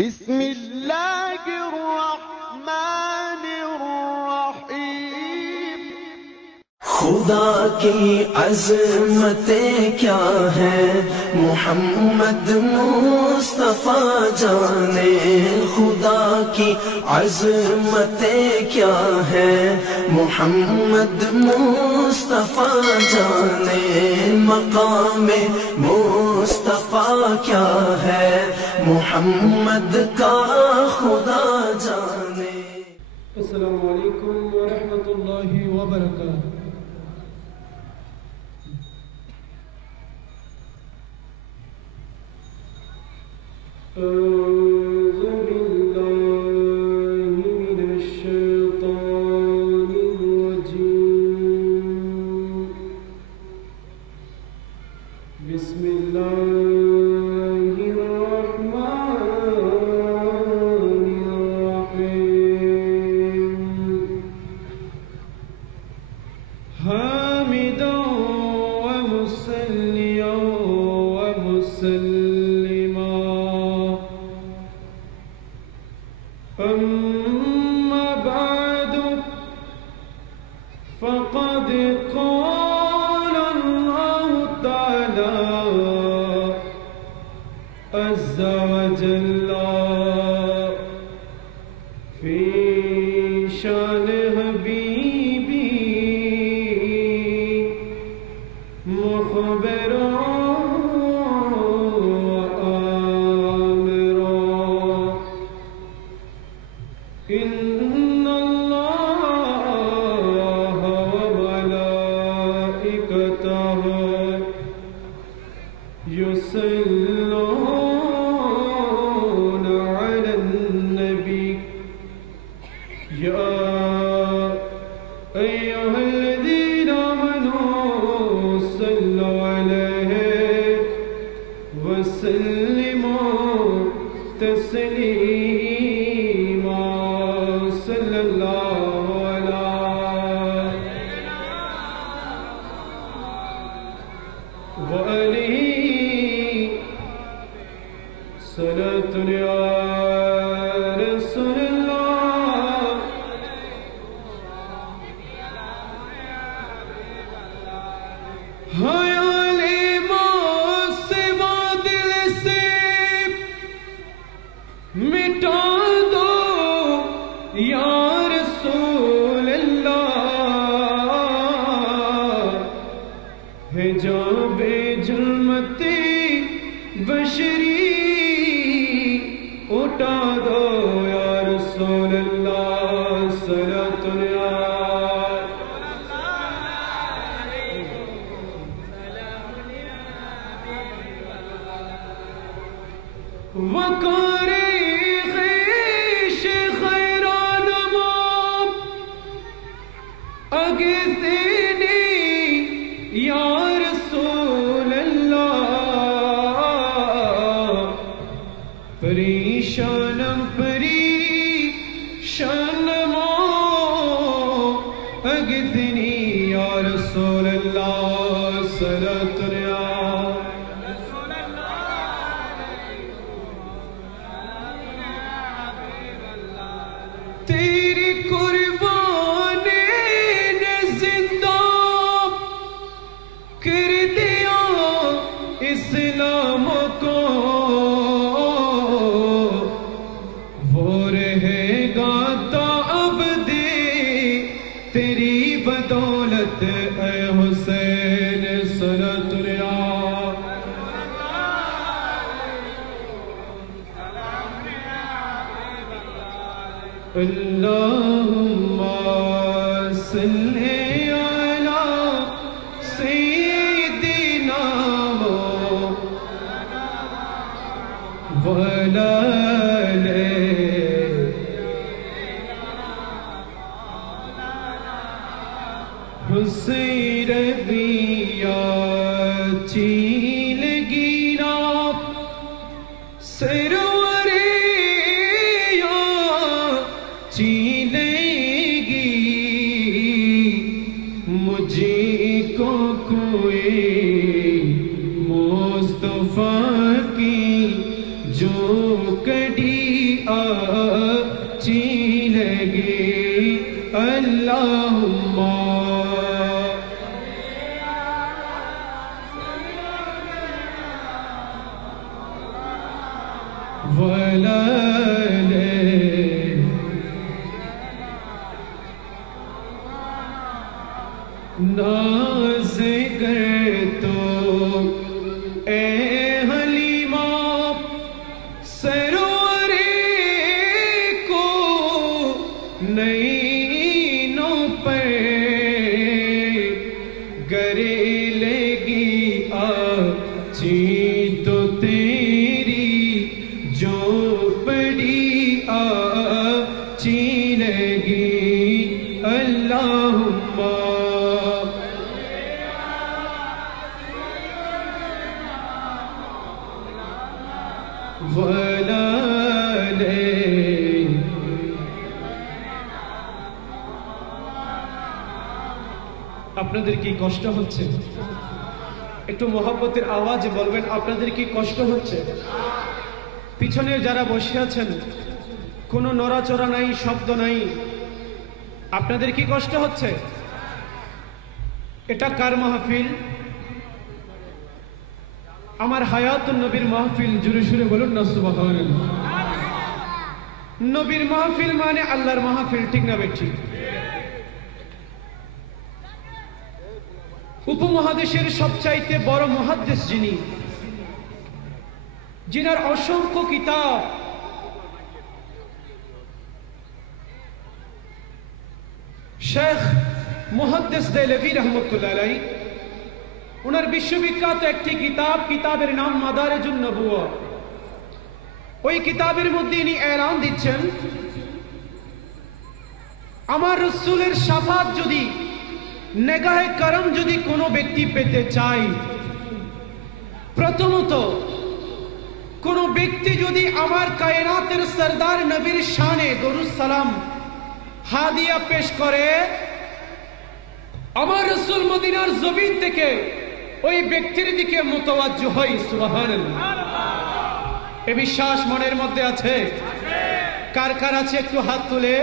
بسم اللہ الرحمن الرحیم۔ خدا کی عظمتیں کیا ہے محمد مصطفیٰ جانے، خدا کی عظمتیں کیا ہے محمد مصطفیٰ جانے، مقام مصطفیٰ کیا ہے محمد کا خدا جانے۔ السلام علیکم ورحمۃ اللہ وبرکاتہ۔ اعوذ باللہ من الشیطان الرجیم، بسم اللہ حامدا ومصليا ومسلما، أما بعد فقد قال الله تعالى عز وجل في شان حبيبي مخبرا وآمرا، إن الله وملائكته يصلون على النبي، يا أيها الذين آمنوا صلوا عليه وسلموا تسليما، صلى الله على وآله صلاة يا رسول الله، حیالی موسما دل سے مٹا دو یا رسول اللہ، حجاب ظلمتی بشری اٹھا دو یا رسول اللہ، صلاۃ وقاری خیش خیران مام اگثینی یا رسول اللہ، پریشانم پریشانم اگثینی یا رسول اللہ، صلاۃ تیری قربانی نے زندہ کر دیا اسلام کو، وہ رہے گا تا ابدی تیری بدولت اے حسین، صلاۃ اللہم صلی علی سیدنا وعلی آلہ، حسین ربیہ چیل گیرا سرورے چیلے گی، مجھے کو کوئی مصطفیٰ کی جو کڑی नाज़ कर तो ए हलीमा सरोवरे को नैनों पर गरे लेगी आची तो तेरी जो बड़ी आची लगी अल्लाहुम्मा আপনাদের কি কষ্ট হচ্ছে? একটু মোহাব্বতের আওয়াজে বলবেন, আপনাদের কি কষ্ট হচ্ছে? পিছনে যারা বসে আছেন, কোনো নড়াচড়া নাই, শব্দ নাই, আপনাদের কি কষ্ট হচ্ছে? এটা কার মাহফিল? আমার হায়াতুন নবীর মাহফিল। জোরে সুরে বলুন না সুবহানাল্লাহ। নবীর মাহফিল মানে আল্লাহর মাহফিল, ঠিক না বেঠি? উপমহাদেশের সবচাইতে বড় মুহাদ্দিস যিনি, যিনার অসংখ্য কিতাব, শেখ মুহাদ্দিস দেহলভী রহমতুল্লাহ আলাইহি, ওনার বিশ্ববিখ্যাত একটি কিতাব, কিতাবের নাম মাদারিজুন নবুওয়া। ওই কিতাবের মধ্যে ইনি এলান দিচ্ছেন, আমার রাসূলের শাফাত যদি, নেগাহে করম যদি কোনো ব্যক্তি পেতে চায়, প্রথমত কোনো ব্যক্তি যদি আমার কায়নাতের সরদার নবীর শানে দরুদ সালাম হাদিয়া পেশ করে, আমার রাসূল মদিনার জমিন থেকে ওই ব্যক্তির দিকে মুতাওয়াজ্জহ হয়। সুবহানাল্লাহ। এই বিশ্বাস মনের মধ্যে আছে? কার কার আছে একটু হাত তুলে?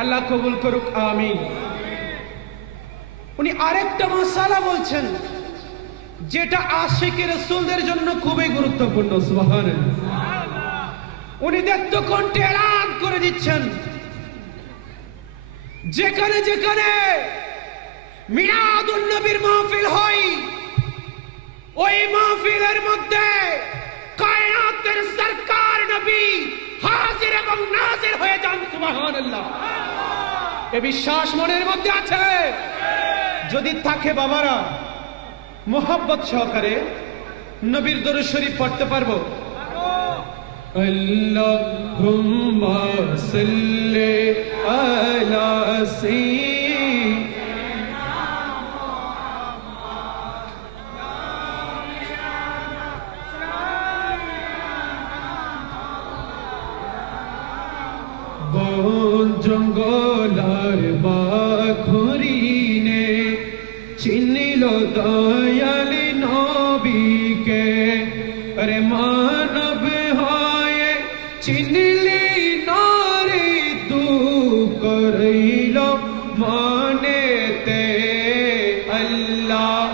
আল্লাহ কবুল করুক, আমিন। উনি আরেকটা মাসালা বলছেন, যেটা আশিকে রাসূলদের জন্য খুবই গুরুত্বপূর্ণ। সুবহানাল্লাহ। উনি দেখত কণ্ঠে এলান করে দিচ্ছেন, যেখানে যেখানে মিলাদুন নবীর মাহফিল হয়, ওই মাহফিলের মধ্যে কায়নাতের সরকার নবী হাজির এবং নাজির হয়ে যান। সুবহানাল্লাহ। এই বিশ্বাস মনের মধ্যে আছে? যদি থাকে বাবারা, মোহাব্বত সহকারে নবীর দরুদ শরীফ পড়তে পারবো? আল্লাহুম্মা সাল্লি আলা সাইয়্যিদিনা মুহাম্মদ। বন জঙ্গলার বাখরিনে চিনিল দয়াল নবীকে, আরে মানব হয় চিনিলি নারে তু করিল মানেতে আল্লাহ।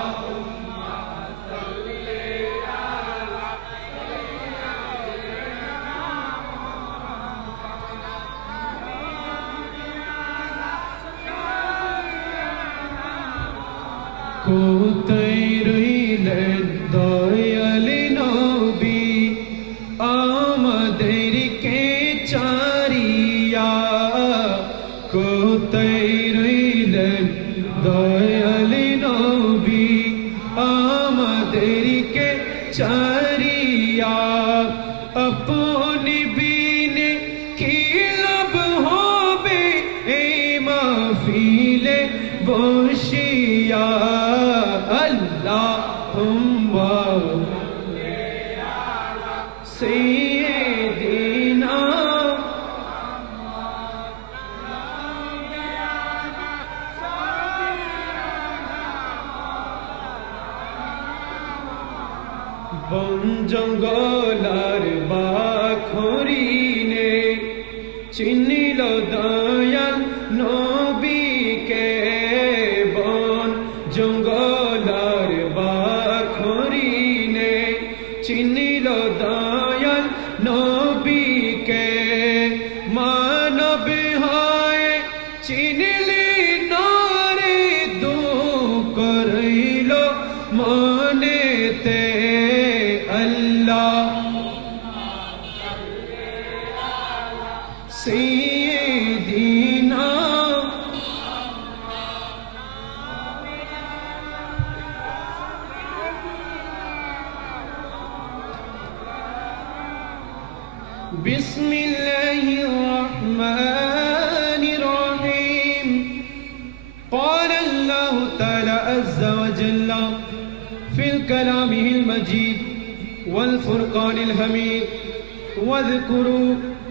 কোথায় রইলেন দয়াল নবী আমাদেরকে চারিয়া? কোথায় রইলেন দয়াল নবী আমাদেরকে চারিয়া? আপনি বিনে কি লাভ হবে এই মাহফিলে বসিয়া? আল্লাহুম্মা সাইয়্যিদিনা বন জঙ্গলার বাখরিনে চিনিল দয়াল নবীকে, বন জঙ্গলার বাখরিনে চিনিল দয়াল নবীকে। سیدنا بسم اللہ الرحمن الرحیم قال اللہ تعالی عز وجل فی کلامہ المجید والفرقان الحمید واذکروا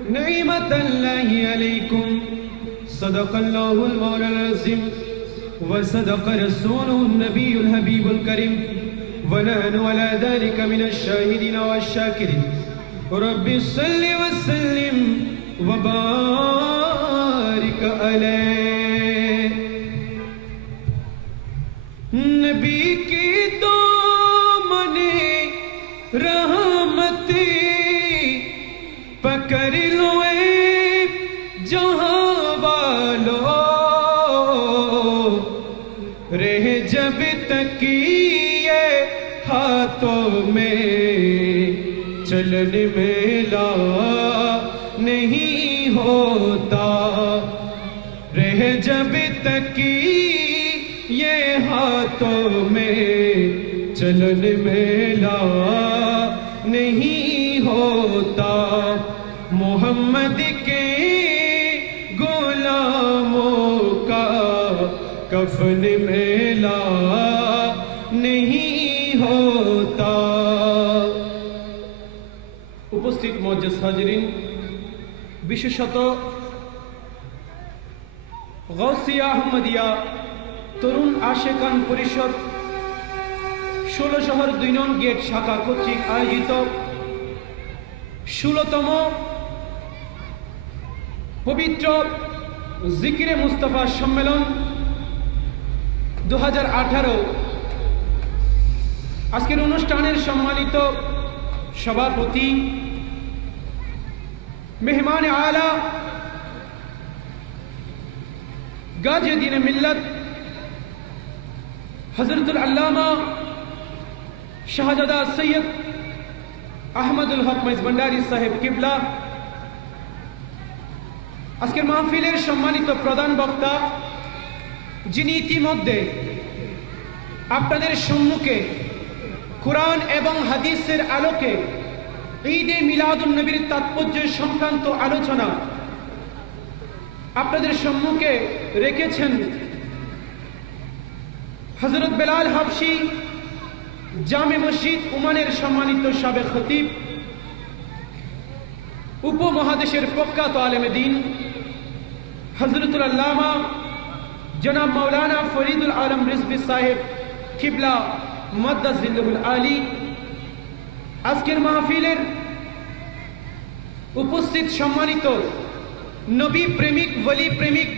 نعمت اللہ علیکم صدق اللہ المولا العظیم وصدق رسولہ النبی الحبیب الکریم ونحن على ذلك من الشاہدین والشاکرین رب صل وسلم وبارک علیہ نبی کی دامن رحمت پکڑ لو اے جہاں والو رہ جب تک یہ ہاتھوں میں چلن میلا نہیں ہوتا رہ جب تک یہ ہاتھوں میں چلن میلا نہیں ہوتا محمد کے غلاموں کا کفن میلا نہیں ہوتا উপস্থিত মুআজ্জাজ হাজিরিন বিশেষত গাউসিয়া আহমদিয়া তরুণ আশেকান পরিষদ 16 শহর 2 নং গেট শাখা কর্তৃক আয়োজিত 16তম পবিত্র জিকিরে মুস্তাফা সম্মেলন 2018 আজকের অনুষ্ঠানের সম্মানিত সভাপতি মেহমান আলা গাজী দ্বীন মিল্লত হযরতুল আল্লামা শাহজাদা সৈয়দ আহমদুল হক মাইজ ভান্ডারী সাহেব কিবলা আজকের মাহফিলের সম্মানিত প্রধান বক্তা যিনি ইতিমধ্যে আপনাদের সম্মুখে কুরআন এবং হাদিসের আলোকে ঈদে মিলাদুন নবীর তাৎপর্য সংক্রান্ত আলোচনা আপনাদের সম্মুখে রেখেছেন হযরত বেলাল হাবশী জামে মসজিদ ওমানের সম্মানিত সাবেক খতিব উপমহাদেশের প্রখ্যাত আলেমে দ্বীন হযরতুল আল্লামা জনাব মাওলানা ফরিদুল আলম রিজভী সাহেব কিবলা মুকদ্দাস জিল্লুহুল আলী আজকের মাহফিলের উপস্থিত সম্মানিত নবী প্রেমিক ওলি প্রেমিক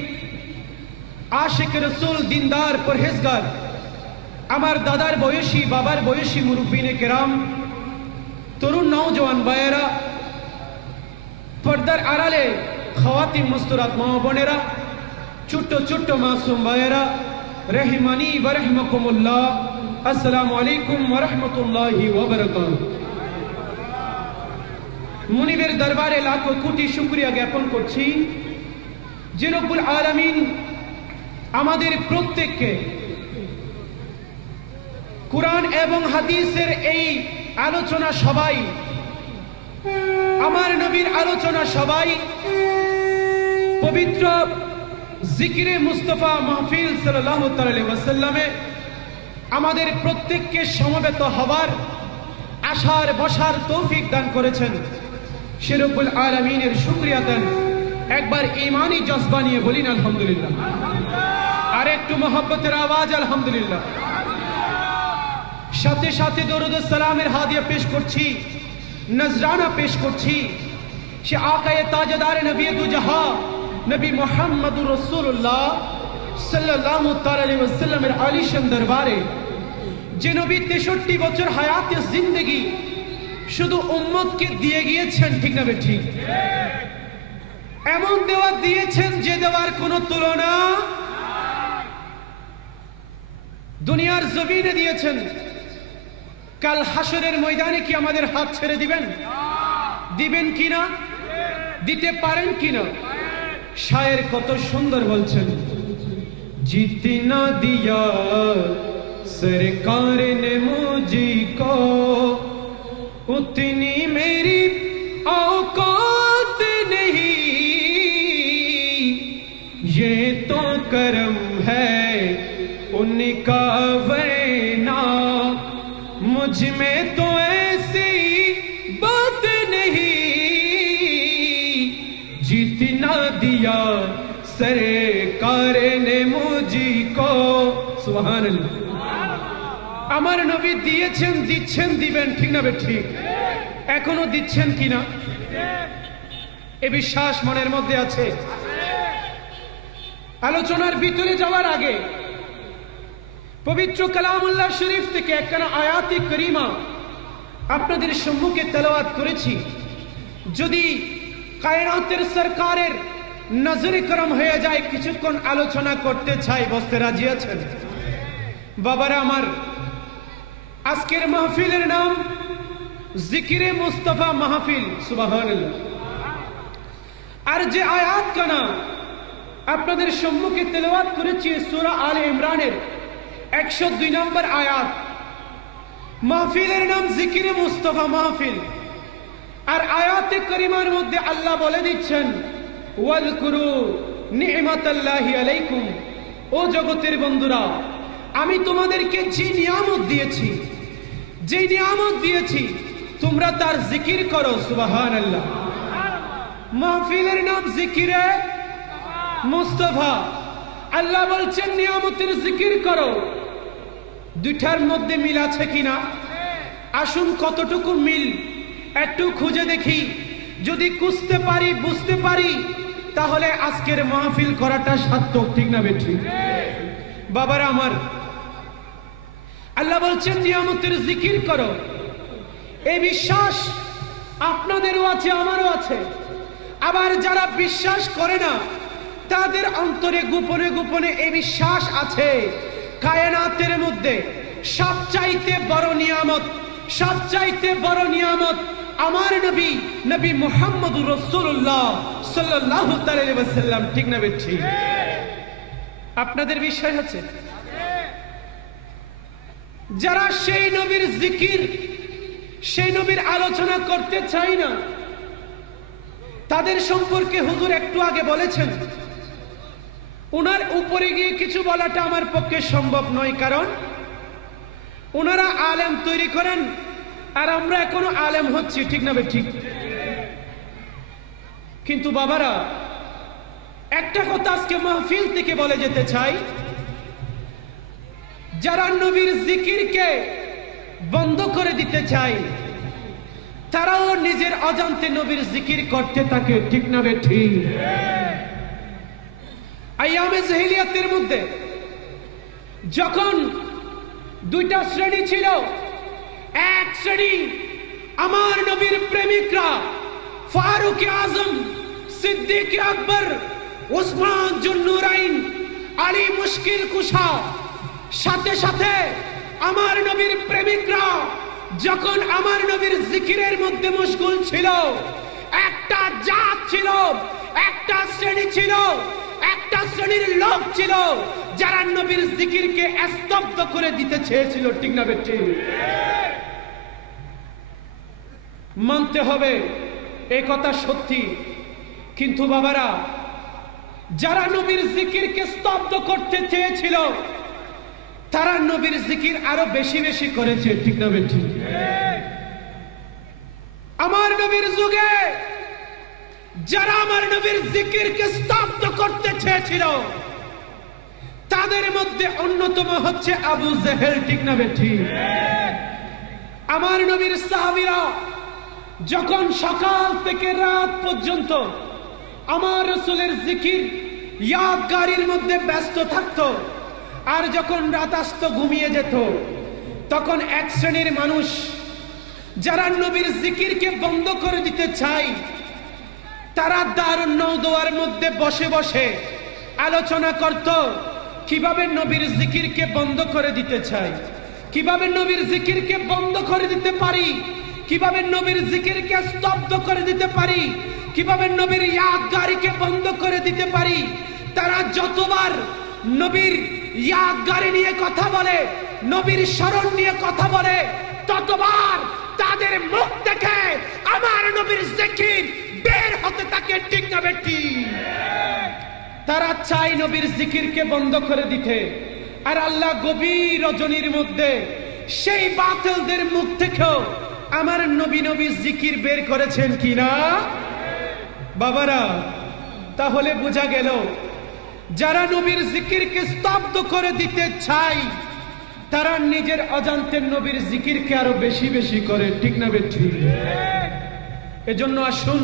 আশিক রাসূল দিনদার পরহেজগার আমার দাদার বয়সী বাবার বয়সী মুরব্বিনে কেরাম তরুণ নওজওয়ান ভাইয়েরা পর্দার আড়ালে খাওয়াতিন মুস্তুরাত মা বোনেরা ছোট্ট ছোট্ট মাসুম ভাইয়েরা রহমানি ওয়া রাহমাকুমুল্লাহ আসসালামু আলাইকুম ওয়া রাহমাতুল্লাহি ওয়া বারাকাতুহু মুনিবের দরবারে লাখো কোটি শুকরিয়া জ্ঞাপন করছি যে রব্বুল আলামিন আমাদের প্রত্যেককে কুরআন এবং হাদিসের এই আলোচনা সবাই আমার নবীর আলোচনা সবাই পবিত্র জিকিরে মুস্তাফা মাহফিল সাল্লাল্লাহু আলাইহি ওয়াসাল্লামে আমাদের প্রত্যেককে সমবেত হওয়ার আশার বসার তৌফিক দান করেছেন সে রব্বুল আলামিনের শুকরিয়া দেন একবার ঈমানি জজবা নিয়ে বলিন আলহামদুলিল্লাহ আর একটু মহব্বতের আওয়াজ আলহামদুলিল্লাহ সাথে সাথে দরুদ ও সালামের হাদিয়া পেশ করছি নজরানা পেশ করছি সে আকায়ে তাজদার নবী দু জাহাঁ নবী মুহাম্মদুর রাসূলুল্লাহ সাল্লাল্লাহু তাআলা আলাইহি ওয়াসাল্লামের আলিশান দরবারে যে নবী 63 বছর হায়াতে জিন্দেগি শুধু উম্মতকে দিয়ে গিয়েছেন ঠিক না ঠিক এমন দেওয়া দিয়েছেন যে দেওয়ার কোনো তুলনা দুনিয়ার জমিনে দিয়েছেন কাল হাসরের ময়দানে কি আমাদের হাত ছেড়ে দিবেন দিবেন কি না দিতে পারেন কিনা? শায়ের কত সুন্দর বলছেন, জিতনা দিয়া सरकार ने मुझको उतनी मेरी औकात नहीं, ये तो करम है उनका वरना मुझ में तो ऐसी बात नहीं, जितना दिया सरकार ने मुझको। सुभान अल्लाह। আমার নবী দিয়েছেন, দিচ্ছেন, দিবেন, ঠিক না ঠিক? এখনো দিচ্ছেন কিনা এ বিশ্বাস মনের মধ্যে আছে? আলোচনার ভিতরে যাওয়ার আগে পবিত্র কালামুল্লাহ শরীফ থেকে একখানা আয়াতে করিমা আপনাদের সম্মুখে তেলাওয়াত করেছি। যদি কায়নাতের সরকারের নজরে করম হয়ে যায়, কিছুক্ষণ আলোচনা করতে চাই, বসতে রাজি আছেন? বাবারা আমার, আজকের মাহফিলের নাম জিকিরে মুস্তাফা মাহফিল। সুবহানাল্লাহ। আর যে আয়াত কা নাম আপনাদের সম্মুখে তেলাওয়াত করেছি সূরা আলে ইমরানের 102 নম্বর আয়াত। মাহফিলের নাম জিকিরে মুস্তাফা মাহফিল। আর আয়াতে করিমার মধ্যে আল্লাহ বলে দিচ্ছেন, ওয়াজকুরু নি'মাতাল্লাহি আলাইকুম। ও জগতের বন্ধুরা, আমি তোমাদেরকে যে নিয়ামত দিয়েছি, যে নিয়ামত দিয়েছি তোমরা তার জিকির করো। সুবহানাল্লাহ। মাহফিলের নাম জিকিরে মুস্তাফা। আল্লাহ বলছেন নিয়ামতের জিকির করো। দুইটার মধ্যে মিল আছে কিনা? আসুন কতটুকু মিল একটু খুঁজে দেখি। যদি খুঁজতে পারি, বুঝতে পারি, তাহলে আজকের মাহফিল করাটা সার্থক, ঠিক না বেঠিক? বাবারা আমার, আল্লাহ বলছেন নিয়ামতের জিকির করো। এই বিশ্বাস আপনাদেরও আছে, আমারও আছে। আবার যারা বিশ্বাস করে না, তাদের অন্তরে গোপনে গোপনে এই বিশ্বাস আছে কায়নাতের মধ্যে সবচাইতে বড় নিয়ামত, সবচাইতে বড় নিয়ামত আমার নবী, নবী মুহাম্মদুর রাসূলুল্লাহ সাল্লাল্লাহু আলাইহি ওয়াসাল্লাম, ঠিক না বেঠিক? আপনাদের বিশ্বাস আছে? যারা সেই নবীর জিকির, সেই নবীর আলোচনা করতে চায় না, তাদের সম্পর্কে হুজুর একটু আগে বলেছেন, ওনার উপরে গিয়ে কিছু বলাটা আমার পক্ষে সম্ভব নয়, কারণ ওনারা আলেম তৈরি করেন আর আমরা এখনো আলেম হচ্ছি, ঠিক না ঠিক? কিন্তু বাবারা, একটা কথা আজকে মাহফিল থেকে বলে যেতে চাই, যারা নবীর জিকিরকে বন্ধ করে দিতে চায়, তারাও নিজের অজান্তে নবীর জিকির করতে থাকে, ঠিক না ঠিক? আইয়ামে জাহিলিয়াতের মধ্যে যখন দুইটা শ্রেণী ছিল, এক শ্রেণী আমার নবীর প্রেমিকরা, ফারুক আজম, সিদ্দিক আকবর, উসমান জুন্নুরাইন, আলী মুশকিল কুশা, সাথে সাথে আমার নবীর প্রেমিকরা যখন আমার নবীর জিকিরের মধ্যে মশগুল ছিল, একটা জাত ছিল, একটা শ্রেণী ছিল, একটা শ্রেণীর লোক ছিল যারা নবীর জিকিরকে স্তব্ধ করে দিতে চেয়েছিল, ঠিক না বেঠিক? মানতে হবে এই কথা সত্যি। কিন্তু বাবারা, যারা নবীর জিকিরকে স্তব্ধ করতে চেয়েছিল, তারা নবীর জিকির আরো বেশি বেশি করেছে, ঠিক না বেঠিক? আমার নবীর যুগে যারা আমার নবীর জিকিরকে স্তব্ধ করতে চেয়েছিল, তাদের মধ্যে অন্যতম হচ্ছে আবু জেহেল, ঠিক না বেঠিক? আমার নবীর সাহাবীরা যখন সকাল থেকে রাত পর্যন্ত আমার রাসূলের জিকির ইয়াদগারির মধ্যে ব্যস্ত থাকতো, আর যখন রাত আসত, ঘুমিয়ে যেত, তখন এক শ্রেণীর মানুষ যারা নবীর জিকিরকে বন্ধ করে দিতে চায়, তারা দারুন নওদোয়ার মধ্যে বসে বসে আলোচনা করত কিভাবে নবীর জিকিরকে বন্ধ করে দিতে চায়, কিভাবে নবীর জিকিরকে বন্ধ করে দিতে পারি, কিভাবে নবীর জিকিরকে স্তব্ধ করে দিতে পারি, কিভাবে নবীর ইয়াদগারিকে বন্ধ করে দিতে পারি। তারা যতবার নবীর ইয়াদগারি নিয়ে কথা বলে, নবীর স্মরণ নিয়ে কথা বলে, ততবার তাদের মুখ থেকে আমার নবীর জিকির বের হতে থাকে। ঠিক না বেটি? তারা চায় নবীর জিকিরকে বন্ধ করে দিতে। আর আল্লাহ গভীর রজনীর মধ্যে সেই বাতিলদের মুখ থেকেও আমার নবী নবী জিকির বের করেছেন কিনা বাবারা? তাহলে বোঝা গেল যারা নবীর জিকিরকে স্তব্ধ করে দিতে চায় তারা নিজের অজান্তে নবীর জিকিরকে আরো বেশি বেশি করে। ঠিক না বেটি? এজন্য আসুন,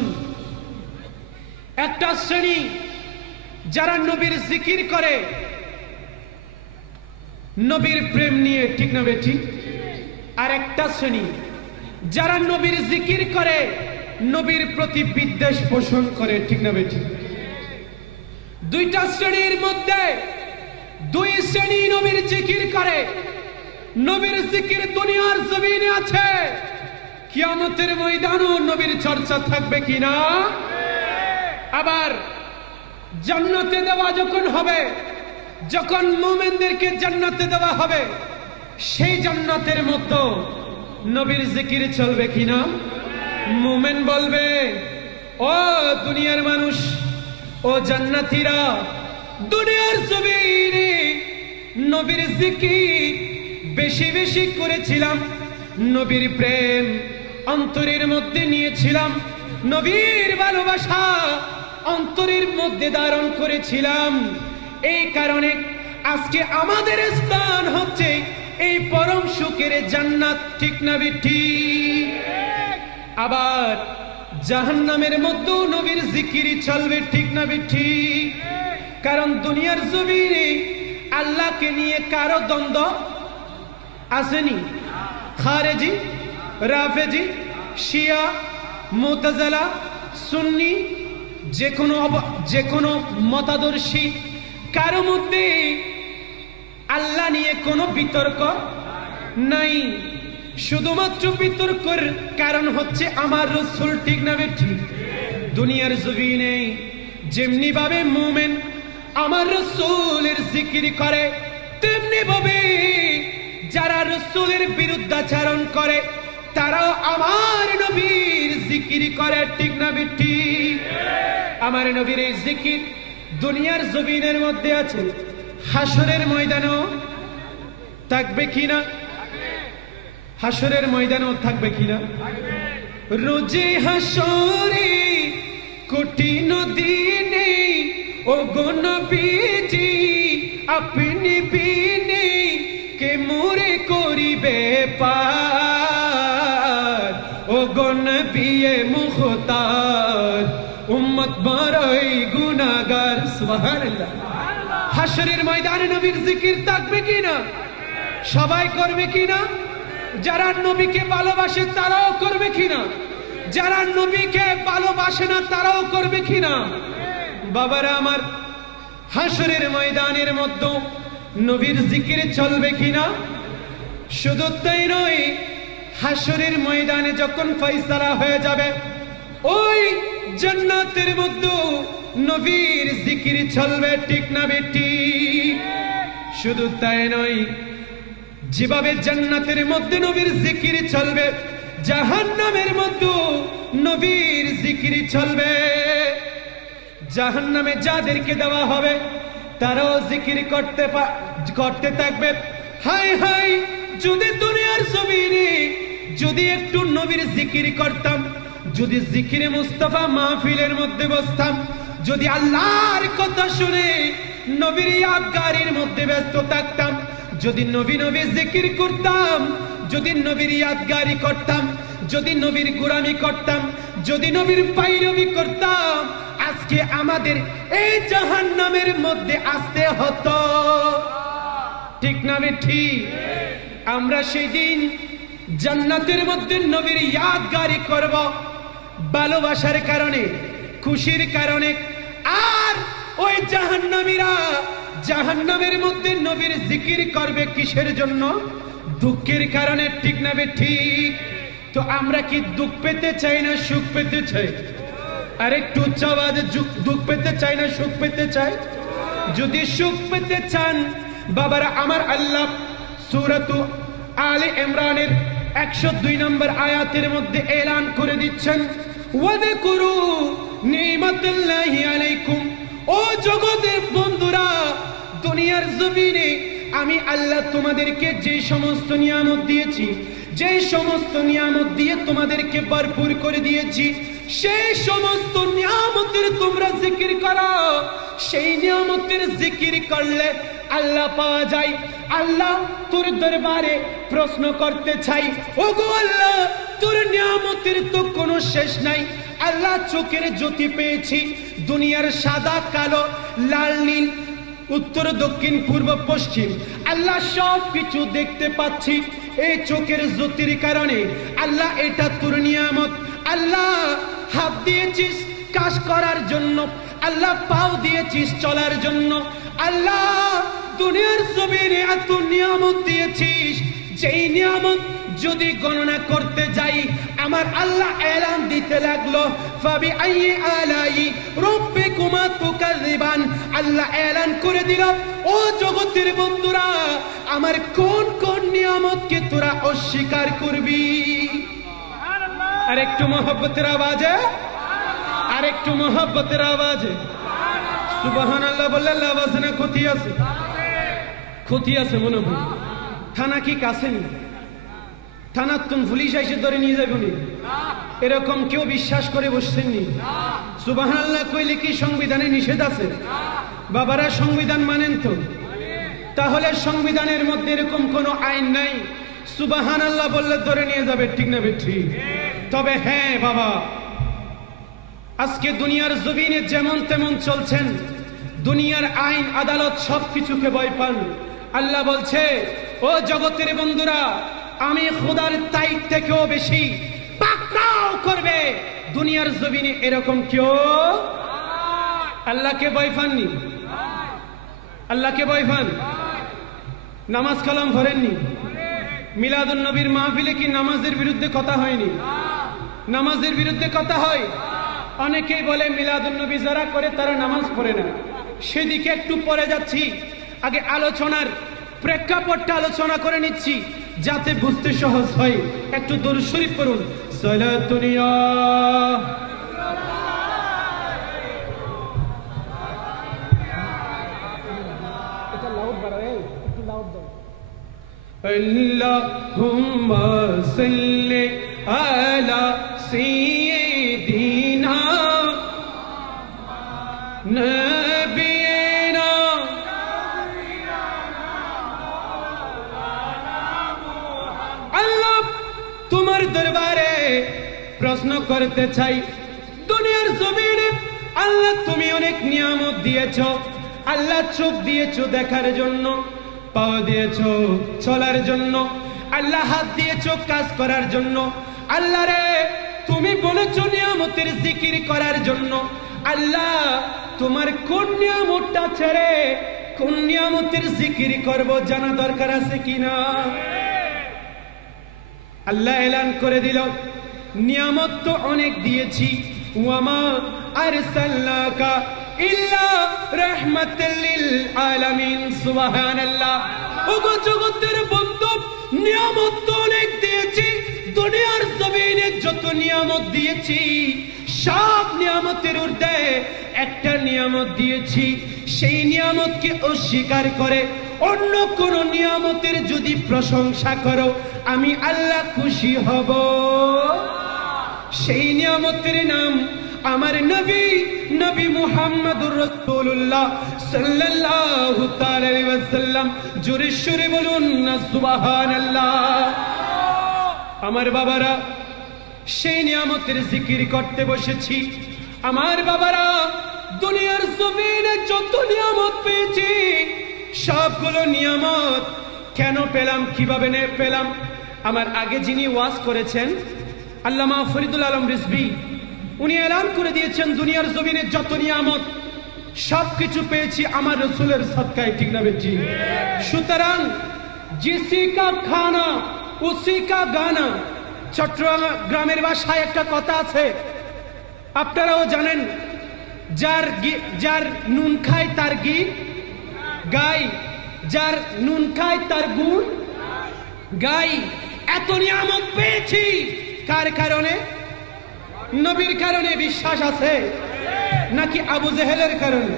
একটা শ্রেণী যারা নবীর জিকির করে নবীর প্রেম নিয়ে। ঠিক না বেটি? আর একটা শ্রেণী যারা নবীর জিকির করে নবীর প্রতি বিদ্বেষ পোষণ করে। ঠিক না বেটি? দুইটা শ্রেণীর মধ্যে দুই শ্রেণী নবীর জিকির করে। নবীর জিকির দুনিয়ার জমিনে আছে, কিয়ামতের ময়দানও নবীর চর্চা থাকবে কিনা? আবার জান্নাতে দেওয়া যখন হবে, যখন মুমিনদেরকে জান্নাতে দেওয়া হবে, সেই জান্নাতের মতো নবীর জিকির চলবে কিনা? মুমিন বলবে, ও দুনিয়ার মানুষ, ও জান্নাতীরা, দুনিয়ার জমিনে নবীর জিকির বেশি বেশি করেছিলাম, নবীর প্রেম অন্তরের মধ্যে নিয়েছিলাম, নবীর ভালোবাসা অন্তরের মধ্যে ধারণ করেছিলাম। এই কারণে আজকে আমাদের স্থান হচ্ছে এই পরম সুখের জান্নাত। ঠিক না বেটি? আবার জাহান্নামের মধ্যেও নবীর জিকিরই চলবে। ঠিক না বেটি? কারণ দুনিয়ার জমিনে আল্লাহকে নিয়ে কারো দ্বন্দ্ব আসেনি। খারেজি, রাফেজি, শিয়া, মুতাজিলা, সুন্নি, যে কোনো মতাদর্শী কারো মধ্যে আল্লাহ নিয়ে কোনো বিতর্ক নাই। শুধুমাত্র বিতর্কের কারণ হচ্ছে আমার রাসূল। ঠিক না বেটি? দুনিয়ার জমিনে যেমনি ভাবে মুমিন আমার রাসূলের জিকির করে, তেমনি ভাবে যারা রাসূলের বিরুদ্ধাচরণ করে তারাও আমার নবীর জিকির করে। ঠিক না বেটি? আমার নবীর এই জিকির দুনিয়ার জমিনের মধ্যে আছে, হাসরের ময়দানেও থাকবে কিনা? হাসরের ময়দানেও থাকবে কিনা? রোজে হাসরে কঠিন দিনে ও গো নবীজি আপনি বিনে কে মোরে করিবে পার, ও গো নবিয়ে মুখতার উম্মত বড়ই গুনাহগার। সুবহানাল্লাহ। হাসরের ময়দানে নবীর জিকির থাকবে কিনা? সবাই করবে কিনা? যারা নবীকে ভালোবাসে তারাও করবে কিনা? যারা নবীকে ভালোবাসে না তারাও করবে কিনা? বাবারা আমার, হাসরের ময়দানের মধ্যে নবীর জিকির চলবে কিনা? শুধু তাই নয়, হাসরের ময়দানে যখন ফয়সালা হয়ে যাবে ওই জান্নাতের মধ্যে নবীর জিকির চলবে। ঠিক না বেটি? শুধু তাই নয়, যেভাবে জান্নাতের মধ্যে নবীর জিকির চলবে জাহান্নামের মধ্যে নবীর জিকির চলবে। জাহান্নামে যাদেরকে দেওয়া হবে তারাও জিকির করতে থাকবে। হায় হায়, যদি দুনিয়ার জমিনে যদি একটু নবীর জিকির করতাম, যদি জিকিরে মুস্তাফা মাহফিলের মধ্যে বসতাম, যদি আল্লাহর কথা শুনে নবীর ইয়াদগারির মধ্যে ব্যস্ত থাকতাম, যদি নবী নবী জিকির করতাম, যদি নবীর ইয়াদগারি করতাম, যদি নবীর গোলামি করতাম, যদি নবীর পাইরবি করতাম, আজকে আমাদের এই জাহান্নামের মধ্যে আসতে হতো। ঠিক না বেঠি? আমরা সেই দিন জান্নাতের মধ্যে নবীর ইয়াদগারি করব ভালোবাসার কারণে, খুশির কারণে। আর ওই জাহান্নামীরা জাহান্নামের মধ্যে নবীর জিকির করবে কিসের জন্য? দুঃখের কারণে। ঠিক না বেঠি? তো আমরা কি দুঃখ পেতে চাই না সুখ পেতে চাই? আর একটু উচ্চ আওয়াজে দুঃখ পেতে চাই না সুখ পেতে চাই? যদি সুখ পেতে চান বাবারা আমার, আল্লাহ সূরাতু আলে ইমরানের 102 নম্বর আয়াতের মধ্যে এলান করে দিচ্ছেন, ওয়াযকুরু নি'মাতাল্লাহি আলাইকুম। ও জগতের বন্ধুরা, দুনিয়ার জমিনে আমি আল্লাহ তোমাদেরকে যে সমস্ত নিয়ামত দিয়েছি, যে সমস্ত নিয়ামত দিয়ে তোমাদেরকে ভরপুর করে দিয়েছি, সেই সমস্ত নিয়ামতের তোমরা জিকির করো। সেই নিয়ামতের জিকির করলে আল্লাহ পাওয়া যায়। আল্লাহ তোর দরবারে প্রশ্ন করতে চাই, ওগো আল্লাহ, তোর নিয়ামতের তো কোনো শেষ নাই। আল্লাহ চোখের জ্যোতি পেয়েছি, দুনিয়ার সাদা কালো লাল নীল উত্তর দক্ষিণ পূর্ব পশ্চিম আল্লাহ সব কিছু দেখতে পাচ্ছি এই চোখের জ্যোতির কারণে। আল্লাহ এটা তোর নিয়ামত। আল্লাহ হাত দিয়েছিস কাজ করার জন্য, আল্লাহ পাও দিয়েছিস চলার জন্য। আল্লাহ দুনিয়ার জমিনে এত নিয়ামত দিয়েছিস, যেই নিয়ামত যদি গণনা করতে যাই আমার আল্লাহ এলান দিতে লাগলো, ফাবি আইয়ি আলাই রাব্বিকুমা তুকাযিবান। আল্লাহ এলান করে দিল, ও জগতের বন্ধুরা, আমার কোন কোন নিয়ামতকে তোরা অস্বীকার করবি? আর একটু মোহব্বতের আওয়াজে, আর একটু মোহব্বতের আওয়াজে সুবহানাল্লাহ বললে লাভ আছে না ক্ষতি আছে? ক্ষতি আছে মনে হয়। থানা কি কাছে নি? থানার তুন পুলিশ এসে ধরে নিয়ে যাবে নি? এরকম কেউ বিশ্বাস করে বসছেন নি? সুবহানাল্লাহ কইলে কি সংবিধানে নিষেধ আছে? বাবারা সংবিধান মানেন তো? তাহলে সংবিধানের মধ্যে এরকম কোনো আইন নাই সুবহানাল্লাহ বললে ধরে নিয়ে যাবে, ঠিক না ঠিক? তবে হ্যাঁ বাবা, আজকে দুনিয়ার জমিনে যেমন তেমন চলছেন, দুনিয়ার আইন আদালত সবকিছুকে ভয় পান। আল্লাহ বলছে, ও জগতের বন্ধুরা, আমি খোদার তাইক থেকেও বেশি পাকড়াও করবে দুনিয়ার জমিনে এরকম কেউ আল্লাহকে ভয় পাননি? আল্লাহকে ভয় পান? নামাজ কালাম ধরেননি? মিলাদুন নবীর মাহফিলে কি নামাজের বিরুদ্ধে কথা হয়নি? নামাজের বিরুদ্ধে কথা হয়। অনেকেই বলে মিলাদুন নবী যারা করে তারা নামাজ পড়ে না। সেদিকে একটু পরে যাচ্ছি, আগে আলোচনার প্রেক্ষাপটটা আলোচনা করে নিচ্ছি যাতে বুঝতে সহজ হয়। একটু দরুদ শরীফ পড়ুন, সালাতুন ইয়া এটা লাউড বাড়ায়, একটু লাউড দাও। আল্লাহুম্মা সাল্লি আলা সাইয়্যিদিনা নবিয়িনা। আল্লাহ তোমার দরবারে প্রশ্ন করতে চাই, দুনিয়ার জমিনে আল্লাহ তুমি অনেক নিয়ামত দিয়েছো। আল্লাহ চোখ দিয়েছো দেখার জন্য, পাও দিয়েছো চলার জন্য, আল্লাহ হাত দিয়েছো কাজ করার জন্য। আল্লাহ রে, তুমি বলেছো নিয়ামতের জিকির করার জন্য। আল্লাহ তোমার কোন নিয়ামতটা ছেড়ে কোন নিয়ামতের জিকির করব জানা দরকার আছে কিনা? আল্লাহ এলান করে দিল, নিয়ামত তো অনেক দিয়েছি, ওয়ামা আরসালনাকা ইল্লা রাহমাতাল লিল আলামিন। সুবহানাল্লাহ। ওগো জগতের বন্ধু, নিয়ামত তো অনেক দিয়েছি, দুনিয়ার জমিনে যত নিয়ামত দিয়েছি সব নিয়ামতের ঊর্ধ্বে একটা নিয়ামত দিয়েছি। সেই নিয়ামতকে অস্বীকার করে অন্য কোন নিয়ামতের যদি প্রশংসা করো আমি আল্লাহ খুশি হব। সেই নিয়ামতের নাম আমার নবী, নবী মুহাম্মদুর রাসূলুল্লাহ সাল্লাল্লাহু তাআলা আলাইহি ওয়াসাল্লাম। জোরে সুরে বলুন না সুবহানাল্লাহ। আমার বাবারা, সেই নিয়ামতের জিকির করতে বসেছি। আমার বাবারা, দুনিয়ার জমিনে যত নিয়ামত পেয়েছি সবগুলো নিয়ামত কেন পেলাম, কিভাবে পেলাম? আমার আগে যিনি ওয়াজ করেছেন আল্লামা ফরিদুল আলম রিজভী, উনি এলান করে দিয়েছেন দুনিয়ার জমিনে যত নিয়ামত সবকিছু পেয়েছি আমার রসুলের সদকায়, ঠিক না বেটি? সুতরাং জিসি কা খানা উসি কা গানা। চট্টগ্রামের ভাষায় একটা কথা আছে, আপনারাও জানেন, যার নুন খায় তার গীত গাই, যার নুন খায় তার গুণ গাই। এত নিয়ামত পেয়েছি কার কারণে? নবীর কারণে। বিশ্বাস আছে নাকি আবু জেহেলের কারণে?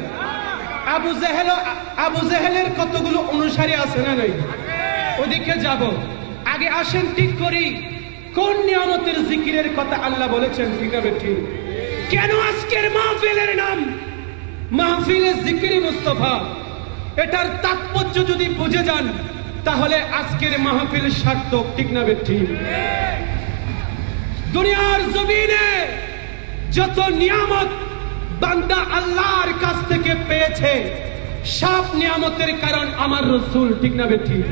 আবু জেহেলের কতগুলো অনুসারী আছে না নাই? ওদিকে যাব। আগে আসেন ঠিক করি কোন নিয়ামতের জিকিরের কথা আল্লাহ বলেছেন, ঠিক আছে? ঠিক কেন আজকের মাহফিলের নাম মাহফিলে জিকির মুস্তাফা? এটার তাৎপর্য যদি বুঝে যান তাহলে আজকের মাহফিল সার্থক, ঠিক না? ঠিক। দুনিয়ার জমিনে যত নিয়ামত বান্দা আল্লাহর কাছ থেকে পেয়েছে সব নিয়ামতের কারণ আমার রাসূল, ঠিক না? ঠিক।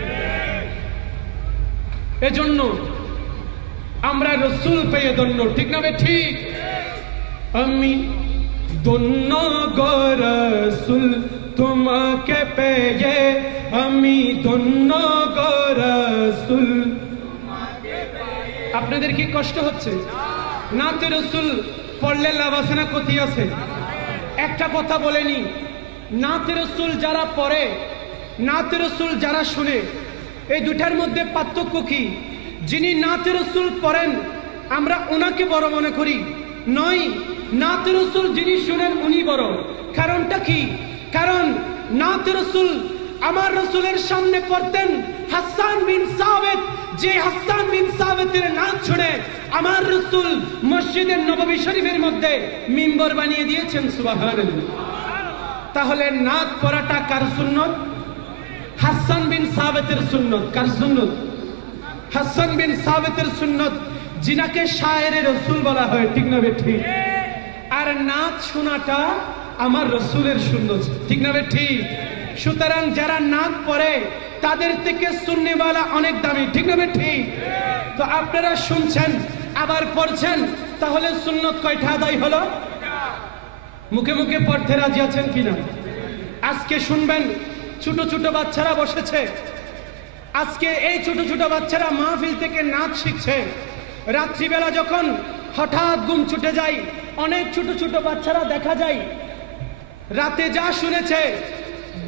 এজন্য আমরা রাসূল পেয়ে ধন্য, ঠিক না? ঠিক। আমি ধন্য গো রাসূল তোমাকে পেয়ে, আমি ধন্য গো রাসূল। আপনাদের কি কষ্ট হচ্ছে? নাতে রাসূল পড়লে লাভ আছে না ক্ষতি আছে? একটা কথা বলেনি, নাতে রাসূল যারা পড়ে, নাতে রাসূল যারা শুনে, এই দুটার মধ্যে পার্থক্য কি? যিনি নাতে রাসূল পড়েন আমরা ওনাকে বড় মনে করি, নয়। নাতে রাসূল যিনি শুনেন উনি বড়। কারণটা কি? কারণ নাতে রাসূল আমার রাসূলের সামনে পড়তেন হাসান বিন সাবিত, যে হাসান বিন সাবিতের নাচ শুনে আমার রাসূল মসজিদে নববী শরীফের মধ্যে মিম্বর বানিয়ে দিয়েছেন, সুবহানাল্লাহ। তাহলে নাচ পড়াটা কার সুন্নত? হাসান বিন সাবিতের সুন্নত। কার সুন্নত? হাসান বিন সাবিতের সুন্নত, যিনাকে শায়েরে রাসূল বলা হয়, ঠিক না? ঠিক। আর নাচ শোনাটা আমার রাসূলের সুন্নত, ঠিক না? ঠিক। সুতরাং যারা নাচ পড়ে তাদের থেকে সুন্নিওয়ালা অনেক দামি, ঠিক না? ঠিক। তো আপনারা শুনছেন আবার পড়ছেন, তাহলে সুন্নত কয়টা আদায় হলো? মুখে মুখে পড়তে রাজি আছেন কিনা? আজকে শুনবেন ছোট ছোট বাচ্চারা বসেছে, আজকে এই ছোট ছোট বাচ্চারা মাহফিল থেকে নাচ শিখছে। রাত্রিবেলা যখন হঠাৎ ঘুম ছুটে যায়, অনেক ছোট ছোট বাচ্চারা দেখা যায় রাতে যা শুনেছে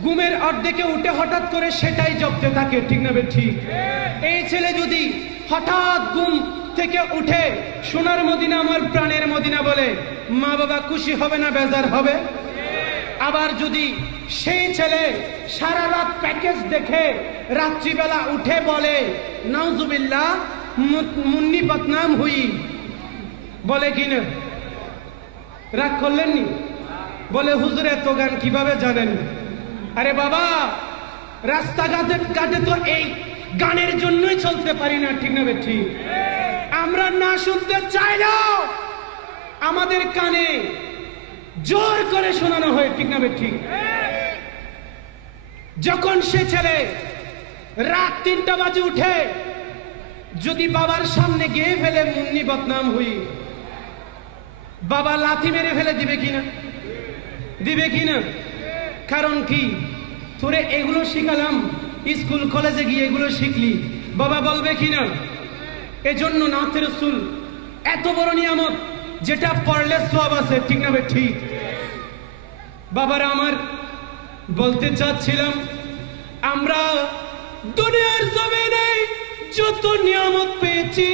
ঘুমের অর্ধেকে উঠে হঠাৎ করে সেটাই জপতে থাকে, ঠিক না? ঠিক। এই ছেলে যদি হঠাৎ ঘুম থেকে উঠে সোনার মদিনা আমার প্রাণের মদিনা বলে, মা বাবা খুশি হবে না বেজার হবে? আবার যদি সেই ছেলে সারা রাত প্যাকেজ দেখে রাত্রিবেলা উঠে বলে নাউজুবিল্লাহ মুন্নি বদনাম হুই, বলে কিনা? রাগ করলেননি? বলে হুজুর এত গান কিভাবে জানেন? আরে বাবা, রাস্তাঘাটে তো এই গানের জন্যই চলতে পারি না, ঠিক না? ঠিক। আমরা না শুনতে চাইলেও আমাদের কানে জোর করে শোনানো হয়, ঠিক না? ঠিক। যখন সে ছেলে রাত 3টা বাজে উঠে যদি বাবার সামনে গিয়ে ফেলে মুন্নি বদনাম হুই, বাবা লাথি মেরে ফেলে দিবে কিনা? দিবে কিনা? কারণ কি? তোরে এগুলো শিখালাম, স্কুল কলেজে গিয়ে এগুলো শিখলি, বাবা বলবে কিনা? এজন্য নাতে রাসূল এত বড় নিয়ামত, যেটা পড়লে সওয়াব আছে, ঠিক না? ঠিক। বাবারা আমার, বলতে চাচ্ছিলাম আমরা দুনিয়ার জমিনে যত নিয়ামত পেয়েছি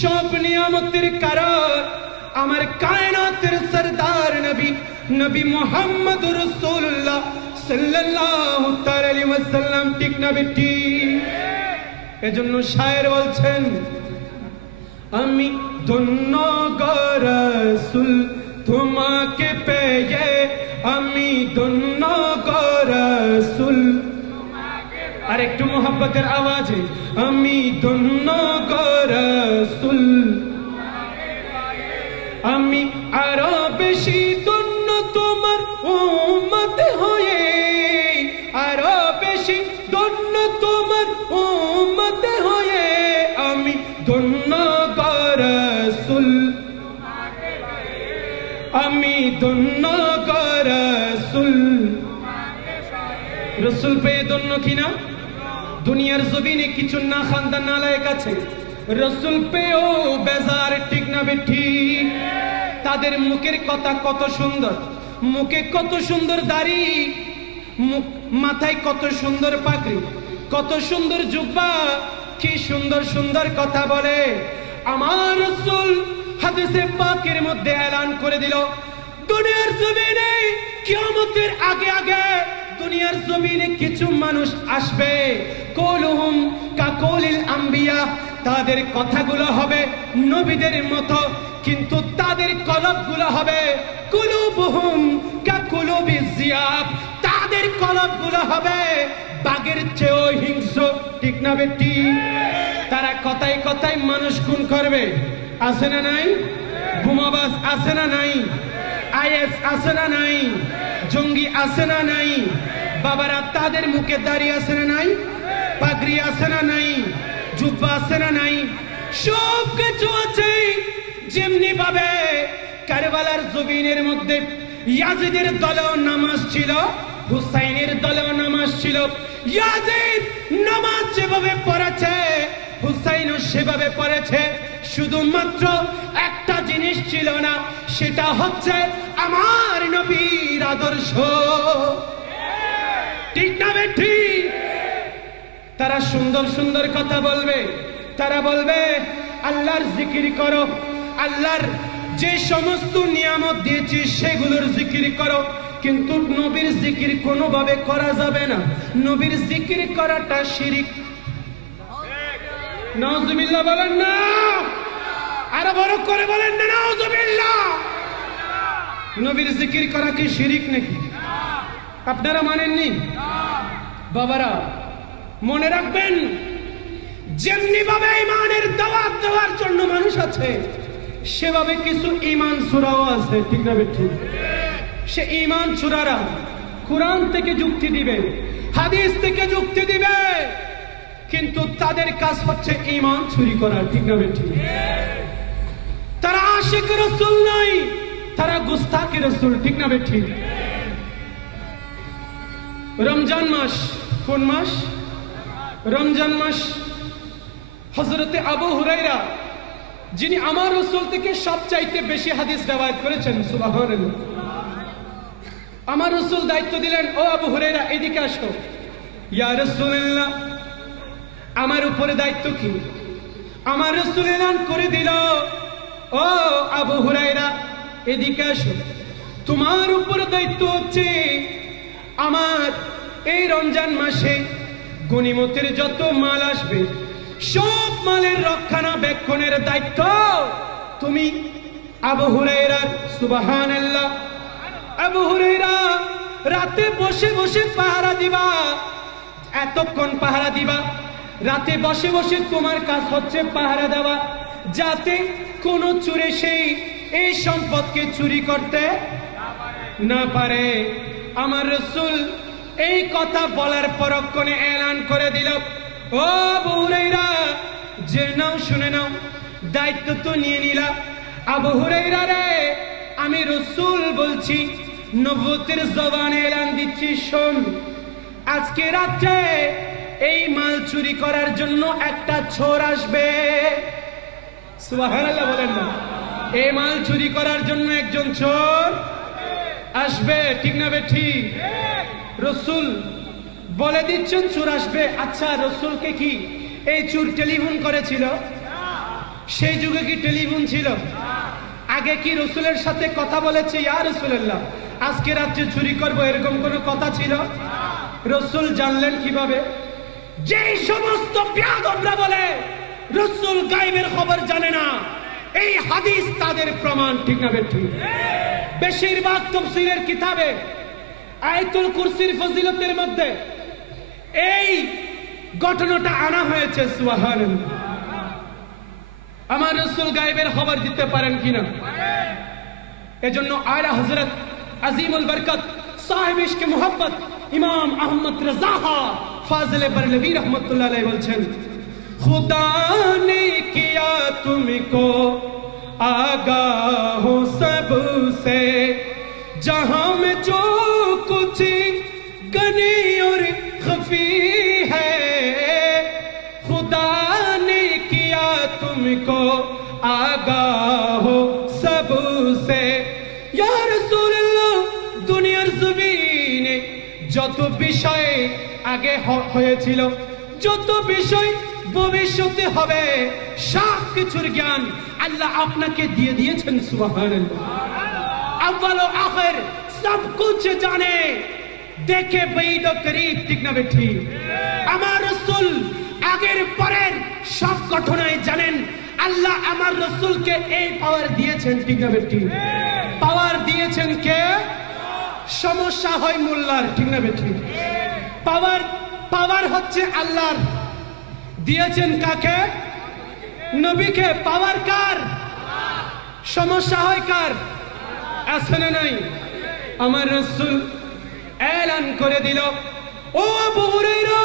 সব নিয়ামতের কারণ আমার কায়নাতের সরদার নবী মুহাম্মদ রাসূলুল্লাহ সাল্লাল্লাহু তাআলা আলাইহি ওয়াসাল্লাম, ঠিক না? ঠিক। এজন্য শায়ের বলছেন, আমি ধন্য গো রাসূল তোমাকে পেয়ে, আমি ধন্য গো রাসূল। আর একটু মোহাব্বতের আওয়াজে, আমি ধন্য গো রাসূল, আমি আরো বেশি ধন্য তোমার উম্মত হয়ে, আরো বেশি ধন্য তোমার উম্মত হয়ে, আমি ধন্য গো রাসূল, আমি ধন্য গো রাসূল। রাসূল পেয়ে ধন্য কিনা? দুনিয়ার জমিনে কিছু না খানদান নালায়েক আছে, রাসূল পেয়েও বেজার, ঠিক না? ঠিক। তাদের মুখের কথা কত সুন্দর, মুখে কত সুন্দর দাড়ি, মাথায় কত সুন্দর পাগড়ি, কত সুন্দর জুব্বা, কি সুন্দর সুন্দর কথা বলে। আমার রাসূল হাদিসে পাকের মধ্যে এলান করে দিল, দুনিয়ার জমিনে কিয়ামতের আগে আগে দুনিয়ার জমিনে কিছু মানুষ আসবে, কৌলুহুম কাকৌলিল আম্বিয়া, তাদের কথাগুলো হবে নবীদের মতো, কিন্তু তাদের কলবগুলো হবে কুলুবুহুম কাকুলুবিজ জিয়াব, তাদের কলবগুলো হবে বাঘের চেয়েও হিংস্র। ঠিক না বেটি? তারা কথায় কথায় মানুষ খুন করবে, আছে না নাই? বোমাবাজ আছে না নাই? আইএস আছে না নাই? জঙ্গি আছে না নাই? বাবারা তাদের মুখে দাঁড়িয়ে আছে না নাই? পাগড়ি আছে না নাই? জুব্বা আছে না নাই? সব কিছু আছে। যেমনি ভাবে কারবালার জমিনের মধ্যে ইয়াজিদের দলেও নামাজ ছিল, হুসাইনের দলেও নামাজ ছিল। ইয়াজিদ নামাজ যেভাবে পড়েছে হুসাইনও সেভাবে পড়েছে, শুধুমাত্র একটা জিনিস ছিল না, সেটা হচ্ছে আমার নবীর আদর্শ। ঠিক না বেঠি? তারা সুন্দর সুন্দর কথা বলবে, তারা বলবে আল্লাহর জিকির করো, আল্লাহর যে সমস্ত নিয়ামত দিয়েছি সেগুলোর জিকির করো, কিন্তু নবীর জিকির কোনোভাবে করা যাবে না, নবীর জিকির করাটা শিরিক। নাউজুবিল্লাহ বলেন না, আরো বড় করে বলেন না নাউজুবিল্লাহ। নবীর জিকির করা কি শিরিক নাকি? আপনারা মানেননি? বাবারা মনে রাখবেন, যেমনি ভাবে ইমানের দাওয়াত দেওয়ার জন্য মানুষ আছে, সেভাবে কিছু ঈমান সূরাও আছে। ঠিক না বেঠিক? সে ঈমান সূরারা কুরআন থেকে যুক্তি দিবে, হাদিস থেকে যুক্তি দিবে, কিন্তু তাদের কাজ হচ্ছে ঈমান চুরি করা। ঠিক না বেঠিক? তারা আশিক রাসূল নয়, তারা গুস্তাখ রাসূল। ঠিক না বেঠিক? রমজান মাস কোন মাস? রমজান মাস। হযরতে আবু হুরায়রা, যিনি আমার রাসূল থেকে সবচাইতে বেশি হাদিস riwayat করেছেন, সুবহানাল্লাহ, আমার রাসূল দায়িত্ব দিলেন, ও আবু হুরায়রা এদিকে আসো। ইয়া রাসূলুল্লাহ, আমার উপরে দায়িত্ব কি? আমার রাসূল এলান করে দিল, ও আবু হুরায়রা এদিকে আসো, তোমার উপরে দায়িত্ব হচ্ছে আমার এই রমজান মাসে গনিমতের যত মাল আসবে সব মালের রক্ষণাবেক্ষণের দায়িত্ব তুমি আবু হুরায়রার। সুবহানাল্লাহ। আবু হুরায়রা রাতে বসে বসে পাহারা দিবা, এতক্ষণ পাহারা দিবা, রাতে বসে বসে তোমার কাজ হচ্ছে পাহারা দেওয়া, যাতে কোনো চোরে সেই এই সম্পদকে চুরি করতে না পারে। আমার রাসূল এই কথা বলার পরক্ষণে এলান করে দিল, ও আবু হুরায়রা যে নাও, শুনে নাও, দায়িত্ব তো নিয়ে নিলা। আবু হুরায়রা রে, আমি রাসূল বলছি, নবুয়তের জবানে এলান দিচ্ছি, শোন, আজকে রাতে এই মাল চুরি করার জন্য একটা চোর আসবে। সুবহানাল্লাহ বলেন না? এই মাল চুরি করার জন্য একজন চোর আসবে। ঠিক না বেঠিক? রাসূল বলে দিচ্ছেন চোর আসবে। আচ্ছা, রাসূলকে কি এই চোর টেলিফোন করেছিল? সেই যুগে কি টেলিফোন ছিল? আগে কি রাসূলের সাথে কথা বলেছে, ইয়া রাসূলুল্লাহ আজকে রাতে চুরি করব, এরকম কোনো কথা ছিল? রাসূল জানলেন কিভাবে? যে সমস্ত বেয়াদবরা বলে রাসূল গায়বের খবর জানে না, এই হাদিস তাদের প্রমাণ। ঠিক না বেঠিক? বেশিরভাগ তাফসীরের কিতাবে আয়াতুল কুরসির ফজিলতের মধ্যে এই ঘটনাটা আনা হয়েছে। সুবহানাল্লাহ। আমার রাসূল গায়বের খবর দিতে পারেন কিনা? এজন্য আলা হযরত আজিমুল বরকত সাহেব ইশকে মোহাব্বত ইমাম আহমদ রাজা ফাজিল বরলভী रहमतुल्लाह अलैह বলছেন, खुदा ने किया तुमको आगाह हो सबसे, जहां में जो कुछ गनी और खफी है, खुदा ने किया तुमको आगाह हो सबसे, যত বিষয় আগে হয়েছিল, যত বিষয় ভবিষ্যতে হবে, সব কিছুর জ্ঞান আল্লাহ আপনাকে দিয়ে দিয়েছেন। সুবহানাল্লাহ। আউয়াল ও আখির সব কুছ জানে, দেখে বঈদ ও করিব, ঠিক না বেঠি? আমার রাসূল আগের পরের সব ঘটনায় জানেন। আল্লাহ আমার রাসূলকে এই পাওয়ার দিয়েছেন, ঠিক না বেঠি? পাওয়ার দিয়েছেন কে? সমস্যা হয় মোল্লার, ঠিক না বেঠি? পাওয়ার হচ্ছে আল্লাহর, দিয়েছেন কাকে? নবীকে। পাওয়ার কার? সমস্যা হয় কার? আছে না নাই? আমার রাসূল এলান করে দিল, ও আবু হুরায়রা,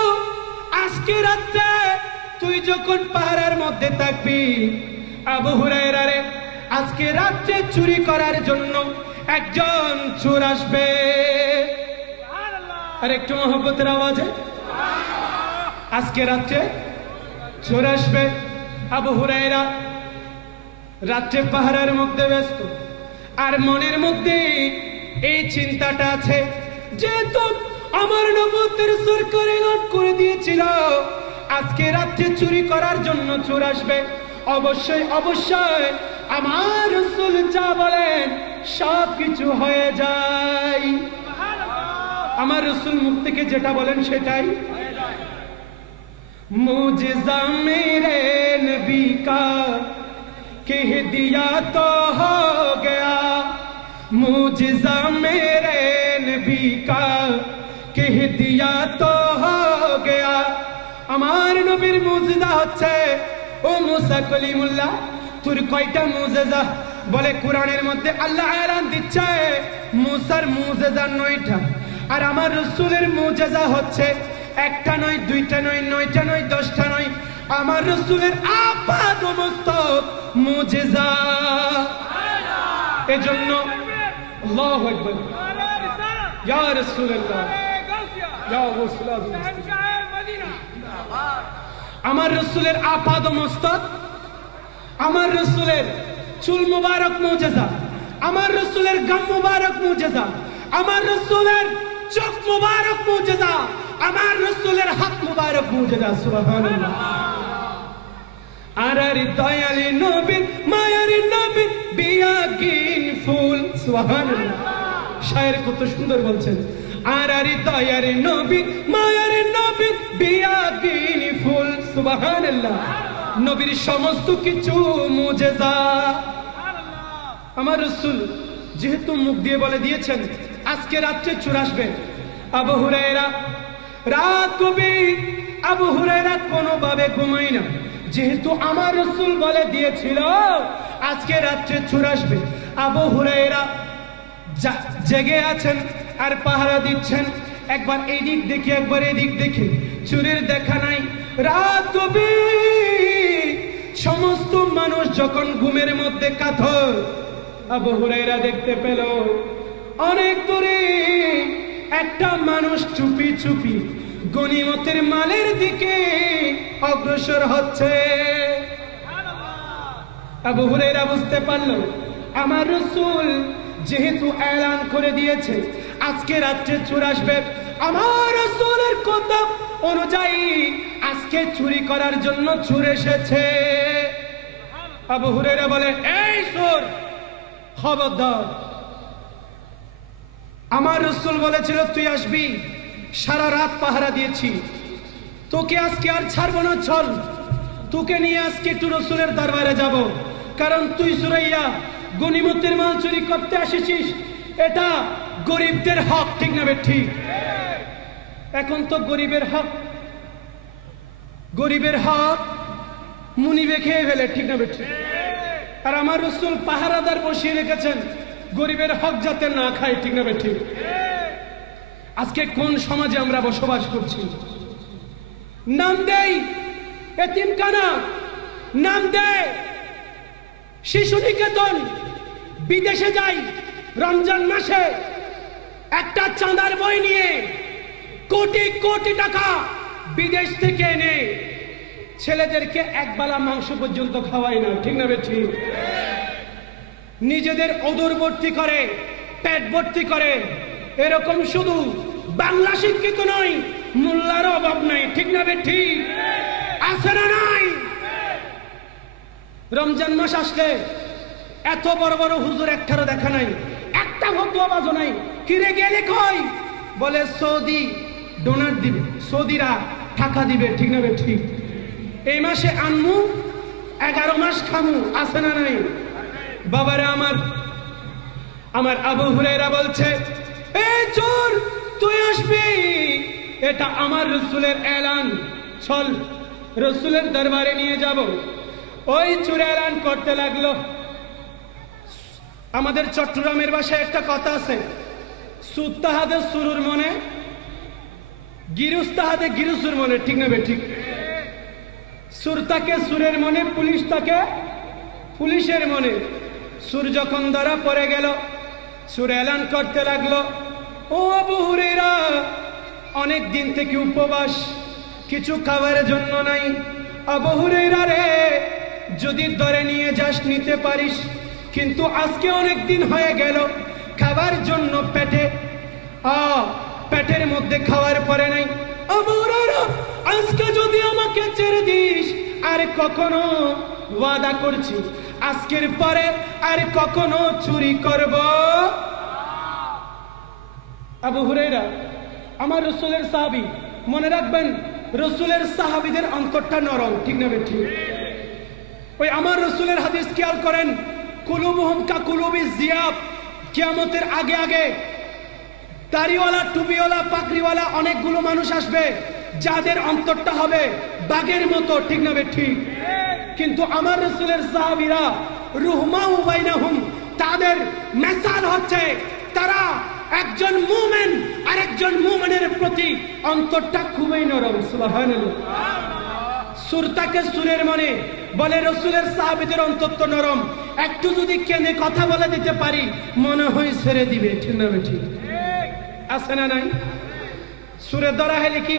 আজকে রাতে তুই যখন পাহাড়ের মধ্যে থাকবি, আবু হুরায়রা রে, আজকে রাতে চুরি করার জন্য একজন চোর আসবে। আর একটু মহব্বতের আওয়াজে, আজকে রাতে চোর আসবে। আবু হুরায়রা রাতে পাহাড়ের মধ্যে ব্যস্ত, আর মনের মধ্যে এই চিন্তাটা আছে, যেহেতু আমার নবুয়তের সরকার এলান করে দিয়েছিল আজকে রাতে চুরি করার জন্য চোর আসবে, অবশ্যই অবশ্যই আমার রাসূল যা বলেন সব কিছু হয়ে যায়। আমার রাসূল মুখ থেকে যেটা বলেন সেটাই। মুজিজা মেরে নবী কা কহ দিয়া তো হো গয়া, মুজিজা মেরে নবী কা কহ দিয়া তো হো গয়া। আমার নবীর মুজিজা হচ্ছে, ও মুসা কলিমুল্লাহ, তোর কয়টা মুজিজা? বলে কোরআনের মধ্যে আল্লাহ এলান দিচ্ছে মুসার মুজিজা 9টা, আর আমার রাসূলের মুজিজা হচ্ছে একটা নয়, দুইটা নয়, 9টা নয়, 10টা নয়। আমার রাসূলের আপাদ মস্তক মুজিজা। এজন্য আল্লাহু আকবার, ইয়া রাসূলুল্লাহ, ইয়া রাসূলুল্লাহ। আমার রাসূলের আপাদ মস্তক, আমার রাসূলের চুল মুবারক মুজিজা, আমার রাসূলের গাম মুবারক মুজিজা, আমার রাসূলের চোখ মুবারক মুজিজা, আমার রাসূলের হাত মুবারক মুজিজা। সুবহানাল্লাহ। আর দয়ালি নবী, মায়ার নবী, বিয়াগিন ফুল। সুবহানাল্লাহ। শায়ের কত সুন্দর বলছেন, আর দয়ার নবী, মায়ার নবী, বিয়াগিন ফুল। সুবহানাল্লাহ। নবীর সমস্ত কিছু মুজিজা। আমার রাসূল যেহেতু মুখ দিয়ে বলে দিয়েছেন আজকে রাতে চোর আসবে, আবু হুরায়রা রাত গভীর, আবু হুরায়রা কোনোভাবে ঘুমায় না, যেহেতু আমার রাসূল বলে দিয়েছিল আজকে রাতে চোর আসবে। আবু হুরায়রা জেগে আছেন আর পাহারা দিচ্ছেন, একবার এই দিক দেখে একবার এই দিক দেখে, চোরের দেখা নাই। রাত গভীর, সমস্ত মানুষ যখন ঘুমের মধ্যে কাতর, আবু হুরায়রা দেখতে পেল অনেক দূরে একটা মানুষ চুপি চুপি গনিমতের মালের দিকে অগ্রসর হচ্ছে। আবু হুরায়রা বুঝতে পারল আমার রাসূল যেহেতু এলান করে দিয়েছে আজকে রাতে চোর আসবে, আমার রাসূলের কথা অনুযায়ী আজকে চুরি করার জন্য চোর এসেছে। আবু হুরায়রা বলে, এই চোর, খবরদার, আমার রাসূল বলেছিল তুই আসবি, সারা রাত পাহারা দিয়েছি, তোকে আজকে আর ছাড়বো না, চল তোকে নিয়ে আজকে একটু রাসূলের দরবারে যাব, কারণ তুই সুরাইয়া গনিমতের মাল চুরি করতে আসিছিস, এটা গরিবদের হক, ঠিক না ঠিক? এখন তো গরিবের হক মুনিবে খেয়ে ফেলে, ঠিক না ঠিক? আর আমার রাসূল পাহারাদার বসিয়ে রেখেছেন গরিবের হক যাতে না খায়, ঠিক না ঠিক? আজকে কোন সমাজে আমরা বসবাস করছি? নাম দেই এতিমখানা, নাম দেয় শিশু নিকেতন, বিদেশে যাই রমজান মাসে একটা চাঁদার বই নিয়ে কোটি কোটি টাকা বিদেশ থেকে এনে ছেলেদেরকে একবেলা মাংস পর্যন্ত খাওয়ায় না, ঠিক না ঠিক? নিজেদের ওদর ভর্তি করে, পেট ভর্তি করে, এরকম শুধু বাংলা শিক্ষিত নয়, মোল্লার অভাব নাই, ঠিক না ঠিক? আছে না নাই? রমজান মাস আসলে এত বড় বড় হুজুর একটারও দেখা নাই, একটা ফতোয়া বাজো নাই। কিরে গেলে কই? বলে সৌদি ডোনার দিবে, সৌদিরা টাকা দিবে, ঠিক না ঠিক? এই মাসে আনমু, 11 মাস খামু, আছে না নাই? বাবারে আমার আবু হুরায়রা বলছে, এই চোর তুই আসবি, এটা আমার রাসূলের এলান, চল রাসূলের দরবারে নিয়ে যাব। ওই চোর এলান করতে লাগলো। আমাদের চট্টগ্রামের ভাষায় একটা কথা আছে, সুদ তাহাদের সুরুর মনে, গিরুস তাহাদের গিরুসুর মনে, ঠিক না ঠিক? সুর তাকে সুরের মনে, পুলিশ তাকে পুলিশের মনে। সুর যখন ধরা পড়ে গেল, সুর এলান করতে লাগলো, ও আবু হুরায়রা, অনেক দিন থেকে উপবাস, কিছু খাবারের জন্য নাই। আবু হুরায়রা রে, যদি ধরে নিয়ে যাস নিতে পারিস, কিন্তু আজকে অনেক দিন হয়ে গেল খাবার জন্য পেটের মধ্যে খাওয়ার পরে নাই। আবু হুরায়রা, আজকে যদি আমাকে ছেড়ে দিস, আর কখনো ওয়াদা করছি আজকের পরে আর কখনো চুরি করব। আবু হুরায়রা আমার রাসূলের সাহাবী, মনে রাখবেন রাসূলের সাহাবীদের অন্তরটা নরম, ঠিক না ঠিক? ওই আমার রাসূলের হাদিস খেয়াল করেন, কুলুবুহুম কা কুলুবি জিয়াব, কিয়ামতের আগে আগে দাড়িওয়ালা, টুপিওয়ালা, পাগড়িওয়ালা অনেকগুলো মানুষ আসবে, যাদের অন্তরটা হবে বাঘের মতো, ঠিক না ঠিক? কিন্তু আমার রাসূলের সাহাবীরা রুহমাউ বাইনাহুম, তাদের মিসাল হচ্ছে তারা একজন মুমিন আর একজন মুমিনের প্রতি অন্তরটা খুবই নরম। সুবহানাল্লাহ। সুরটাকে সুরের মনে বলে, রাসূলের সাহাবীদের অন্তর নরম, একটু যদি কেনে কথা বলে দিতে পারি মনে হয় ছেড়ে দিবে, ঠিক না ঠিক? আছে না নাই? সুরে ধরা হেলে কি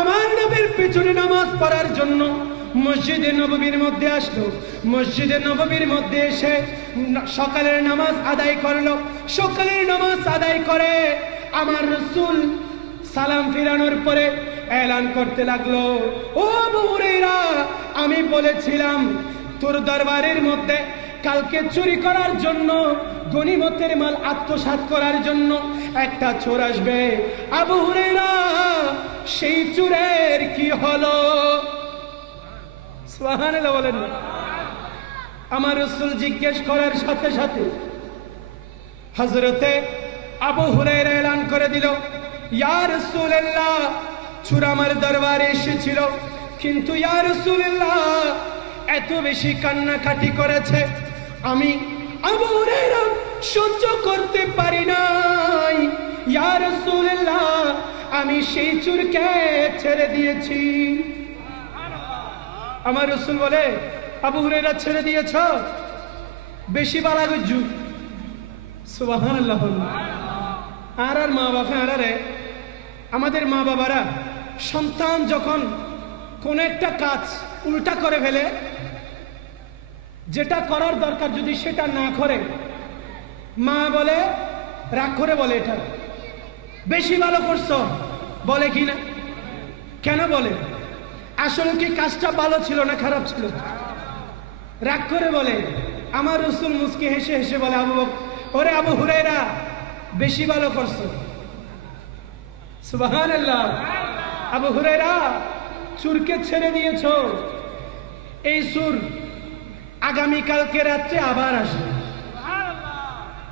আমার নবীর পিছনে নামাজ পড়ার জন্য মসজিদে নববীর মধ্যে আসলো। মসজিদে নববীর মধ্যে এসে সকালের নামাজ আদায় করলো। সকালের নামাজ আদায় করে আমার রাসূল সালাম ফিরানোর পরে এলান করতে লাগলো, ও আবু হুরায়রা, আমি বলেছিলাম তোর দরবারের মধ্যে কালকে চুরি করার জন্য, গনিমতের মাল আত্মসাৎ করার জন্য একটা চোর আসবে। আবু হুরায়রা, সেই চোরের কি হলো? সুবহানাল্লাহ বলেন। আমার রাসূল জিজ্ঞেস করার সাথে সাথে হযরতে আবু হুরায়রা এলান করে দিল, ইয়া রাসূলুল্লাহ, চোর আমার দরবারে এসেছিল, কিন্তু ইয়া রাসূলুল্লাহ এত বেশি কান্নাকাটি করেছে, আমি আবু হুরায়রা সহ্য করতে পারি নাই। ইয়া রাসূলুল্লাহ, আমি সেই চোরকে ছেড়ে দিয়েছি। আমার রাসূল বলে, আবু হুরায়রা ছেড়ে দিয়েছ? বেশি বালা গুজ্জু। সুবহানাল্লাহ। আর মা বাবা আরে, আমাদের মা বাবারা সন্তান যখন কোন একটা কাজ উল্টা করে ফেলে, যেটা করার দরকার যদি সেটা না করে, মা বলে, রাগ করে বলে, এটা বেশি ভালো করছো, বলে কি না? কেন বলে? আসলে কি কাজটা ভালো ছিল না খারাপ ছিল? রাগ করে বলে। আমার রাসূল মুস্কি হেসে হেসে বলে, ওরে আবু হুরায়রা, বেশি ভালো করছো। সুবহানাল্লাহ। আবু হুরায়রা, চোরকে ছেড়ে দিয়েছো, এই চোর আগামীকালকে রাত্রে আবার আসবে।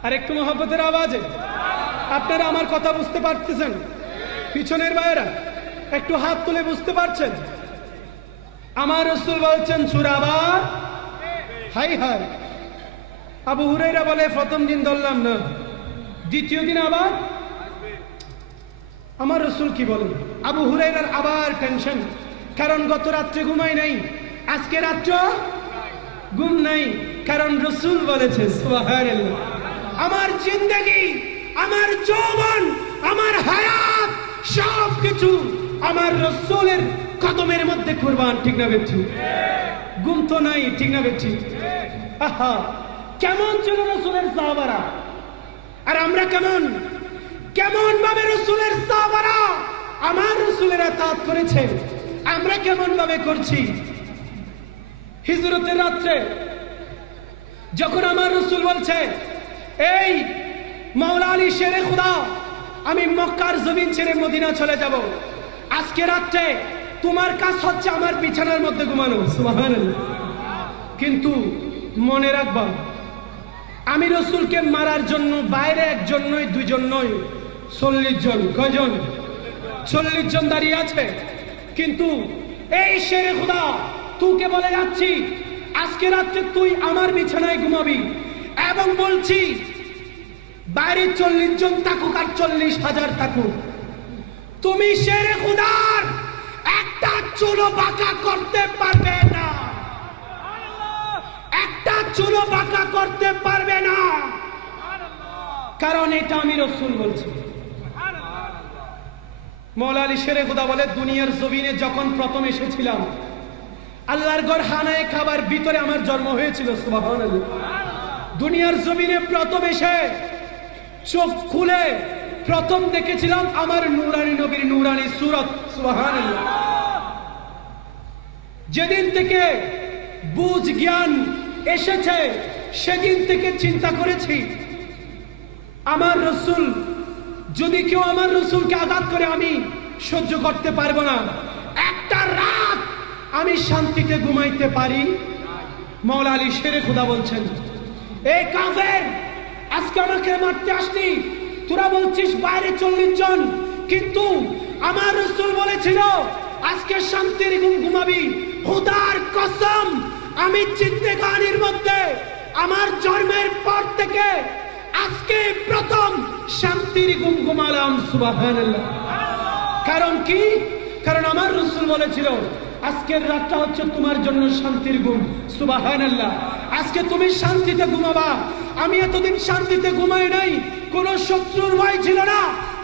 আর একটু মহব্বতের আওয়াজে আপনারা আমার কথা বুঝতে পারতেছেন? পিছনের ভাইয়েরা একটু হাত তুলে বুঝতে পারছেন? আমার রাসূল বলছেন চোর আবার, হাই হাই। আবু হুরায়রা বলে, প্রথম দিন ধরলাম না, দ্বিতীয় দিন আবার। আমার রাসূল কি বলেন? আবু হুরায়রার আবার টেনশন, কারণ গত রাত্রে ঘুমাই নাই, আজকে রাত্র ঘুম নাই, কারণ রাসূল বলেছে। সুবহানাল্লাহ। আমার জিন্দেগি, আমার যৌবন, আমার হায়াত, সবকিছু আমার রাসূলের কদমের মধ্যে কুরবান, ঠিক না বেঠি? ঘুম তো নাই, ঠিক না বেঠি? আহা, কেমন ছিল রাসূলের সাহাবারা, আর আমরা কেমন? কেমন ভাবে রাসূলের সাহাবারা আমার রাসূলের ইতাআত করেছে, আমরা কেমন ভাবে করছি। হিজরতের রাত্রে যখন আমার রাসূল বলছে, এই মাওলা আলী শেরে খুদা, আমি মক্কার জমিন ছেড়ে মদিনা চলে যাব, আজকে রাত্রে তোমার কাজ হচ্ছে আমার বিছানার মধ্যে ঘুমানো। সুবহানাল্লাহ। কিন্তু মনে রাখবা, আমি রাসূলকে মারার জন্য বাইরে একজন নয়, দুইজন নয়, 40 জন। কয়জন? 40 জন দাঁড়িয়ে আছে। কিন্তু এই শেরে খুদা, তোকে বলে যাচ্ছি আজকে রাত্রে তুই আমার বিছানায় ঘুমাবি, এবং বলছি বাইরে 40 জন থাকুক আর 40,000 থাকুক, তুমি শেরে খুদার একটা চুলো বাঁকা করতে পারবে না, একটা চুলো বাঁকা করতে পারবে না, কারণ এটা আমি রাসূল বলছি। মাওলা আলী শেরে খুদা বলে, দুনিয়ার জমিনে যখন প্রথম এসেছিলাম, আল্লাহর ঘর হানায়ে কাবার ভিতরে আমার জন্ম হয়েছিল। সুবহানাল্লাহ। দুনিয়ার জমিনে প্রথম এসে চোখ খুলে প্রথম দেখেছিলাম আমার নূরানী নবীর নূরানী সূরত। সুবহানাল্লাহ। যেদিন থেকে বুঝ জ্ঞান এসেছে, সেদিন থেকে চিন্তা করেছি, আমার রাসূল, যদি কেউ আমার রাসূলকে আঘাত করে আমি সহ্য করতে পারবো না, একটা রাত আমি শান্তিতে ঘুমাইতে পারি। মাওলা আলী শেরে খুদা বলছেন, এই কাফের, আজকে আমাকে মারতে আসনি, তোরা বলছিস বাইরে 40 জন, কিন্তু আমার রাসূল বলেছিল আজকে শান্তির ঘুম ঘুমাবি। খোদার কসম, আমি জিন্দেগানির মধ্যে আমার জন্মের পর থেকে আজকে প্রথম শান্তির ঘুম ঘুমালাম। সুবহানাল্লাহ। কারণ কি? কারণ আমার রাসূল বলেছিল আজকের রাতটা হচ্ছে তোমার জন্য শান্তির ঘুম। সুবহানাল্লাহ। আজকে তুমি শান্তিতে ঘুমাবা। আমি এতদিন শান্তিতে ঘুমাই নাই, কোন শত্রুর ভয় ছিল না,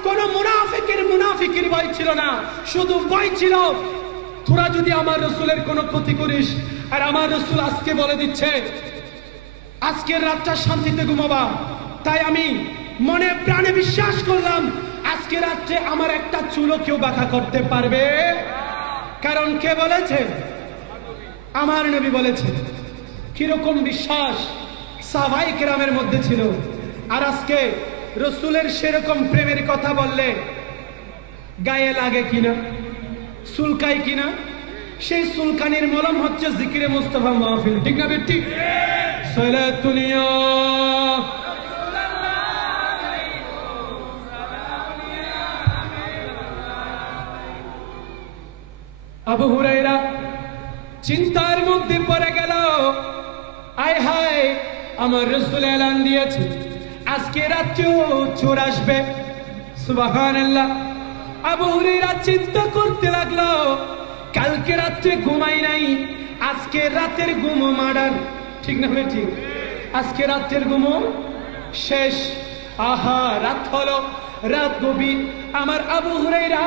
কোন মুনাফিকের ভয় ছিল না, শুধু ভয় ছিল তোরা যদি আমার রাসূলের কোনো ক্ষতি করিস। আর আমার রাসূল আজকে বলে দিচ্ছে আজকের রাতটা শান্তিতে ঘুমাবা। তাই আমি মনে প্রাণে বিশ্বাস করলাম আজকে রাত্রে আমার একটা চুলও কেউ বাঁকা করতে পারবে। কারণ কে বলেছে? আমার নবী বলেছে। কিরকম বিশ্বাস সাহাবায়ে কেরামের মধ্যে ছিল। আর আজকে রাসূলের সেরকম প্রেমের কথা বললে গায়ে লাগে কিনা, সুলকায় কিনা? সেই সুলকানির মলম হচ্ছে জিকিরে মুস্তাফা মাহফিল। ঠিক না ঠিক? সালাতুনিয়া আবু হুরায়রা চিন্তার মধ্যে পড়ে গেল, আয় হায়, আমার রাসূল এলান দিয়েছে আজকে রাতেও চোর আসবে। সুবহানাল্লাহ। আবু হুরায়রা চিন্তা করতে লাগলো, কালকে রাতে ঘুমাই নাই, আজকে রাতের ঘুমও মার্ডার। ঠিক না ঠিক? আজকে রাতের ঘুমও শেষ। আহা, রাত হলো, রাত গভীর। আমার আবু হুরায়রা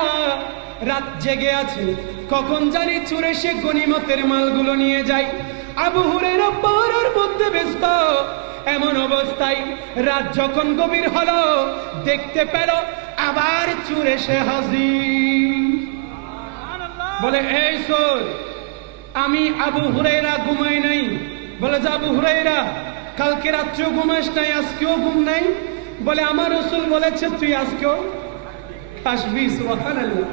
রাত জেগে আছে, কখন জানি চোর এসে গনিমতের মালগুলো নিয়ে যায়। আবু হুরায়রা পাহাড়ের মধ্যে ব্যস্ত। এমন অবস্থায় রাত যখন গভীর হলো, দেখতে পেল আবার চোর এসে হাজির। বলে, এই চোর, আমি আবু হুরায়রা ঘুমাই নাই। বলে যে আবু হুরায়রা, কালকে রাত্রেও ঘুমাস নাই, আজকেও ঘুম নাই? বলে আমার রাসূল বলেছে তুই আজকেও আসবি। সুবহানাল্লাহ।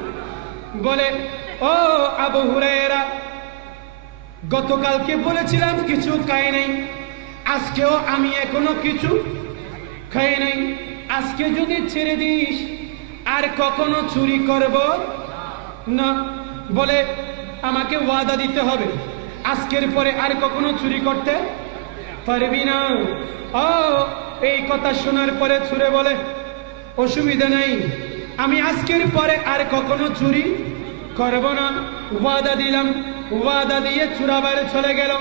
বলে, ও আবু হুরায়রা, গতকালকে বলেছিলাম কিছু খাই নাই, আজকেও আমি এখনো কিছু খাই নাই। আজকে যদি ছেড়ে দিস আর কখনো চুরি করব না। বলে, আমাকে ওয়াদা দিতে হবে আজকের পরে আর কখনো চুরি করতে পারবি না। ও, এই কথা শোনার পরে চুরে বলে, অসুবিধা নাই, আমি আজকের পরে আর কখনো চুরি করব না, ওয়াদা দিলাম। ওয়াদা দিয়ে চুরাবার চলে গেল।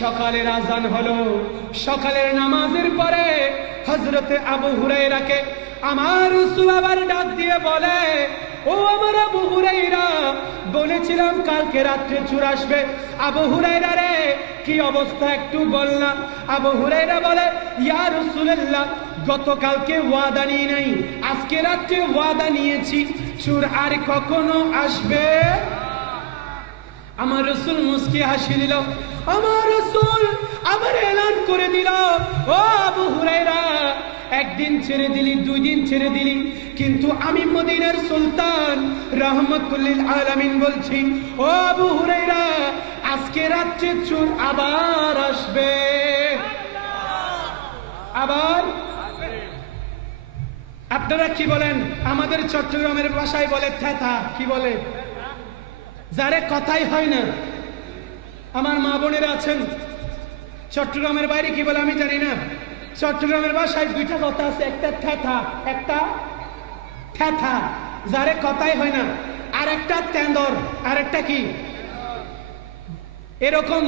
সকালের আজান হলো। সকালের নামাজের পরে হযরতে আবু হুরায়রাকে আমার রাসূল আবার ডাক দিয়ে বলে, ও আমার আবু হুরায়রা, বলেছিলাম কালকে রাত্রে চোর আসবে। আবু হুরায়রা রে, কি অবস্থা একটু বল না। আবু হুরায়রা বলে, ইয়া রাসূলুল্লাহ, গতকালকে ওয়াদা নিয়ে নাই, আজকে রাত্রে ওয়াদা নিয়েছি চোর আর কখনো আসবে। আমার রাসূল মুস্কি হাসি দিল, আমার রাসূল আবার এলান করে দিল, ও আবু হুরায়রা, একদিন ছেড়ে দিলি, 2 দিন ছেড়ে দিলি, কিন্তু আমি মদিনার সুলতান রাহমাতুল লিল আলামিন বলছি, ও আবু হুরায়রা, আজকে রাত্রে চোর আবার আসবে। আবার আপনারা কি বলেন? আমাদের চট্টগ্রামের ভাষায় বলে থেথা, কি বলে? যারে কথাই হয় না। আমার মা বোনেরা আছেন চট্টগ্রামের বাইরে, কি বলে আমি জানি না। চট্টগ্রামের ভাষায় 2টা কথা আছে, একটা থেথা, একটা থেথা, যারে কথাই হয় না, আর একটা তেন্দর, আর একটা কি। এরকম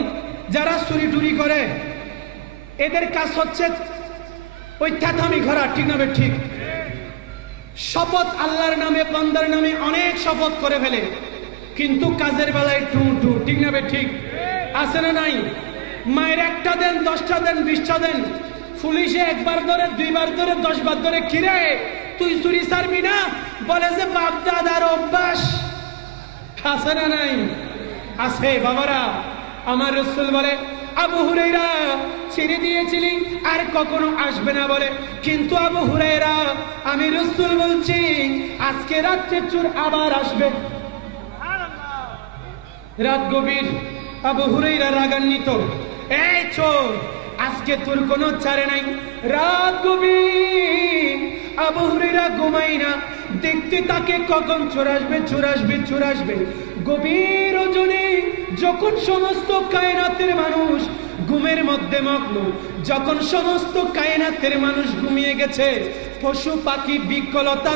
যারা চুরি টুরি করে এদের কাজ হচ্ছে ওই থেথামি ঘোরা, ঠিক না? ঠিক। শপথ আল্লাহর নামে, বান্দার নামে অনেক শপথ করে ফেলে, কিন্তু কাজের বেলায় টু টু, ঠিক না? ঠিক আছে না নাই? মায়ের 1টা দেন, 10টা দেন, 20টা দেন, পুলিশে 1 বার ধরে, 2 বার ধরে, 10 বার ধরে, কিরে তুই চুরি ছাড়বি না? বলে যে বাপ দাদার অভ্যাস। আছে না নাই? আছে বাবারা। আমার রাসূল বলে, আবু হুরায়রা ছেড়ে দিয়েছিলি আর কখনো আসবে না বলে, কিন্তু আবু হুরায়রা, আমি রাসূল বলছি আজকে রাত্রে চোর আবার আসবে। রাত গভীর, আবু হুরায়রা রাগান্বিত, এই চোর, আজকে তোর কোনো চারে নাই। রাত গভীর, আবু হুরায়রা ঘুমাই না, দেখতে তাকে কখন চোর আসবে, চোর আসবে, চোর আসবে। গভীর রজনী, যখন সমস্ত কায়নাতের মানুষ ঘুমের মধ্যে মগ্ন, যখন সমস্ত কায়নাতের মানুষ ঘুমিয়ে গেছে, পশু পাখি বৃক্ষলতা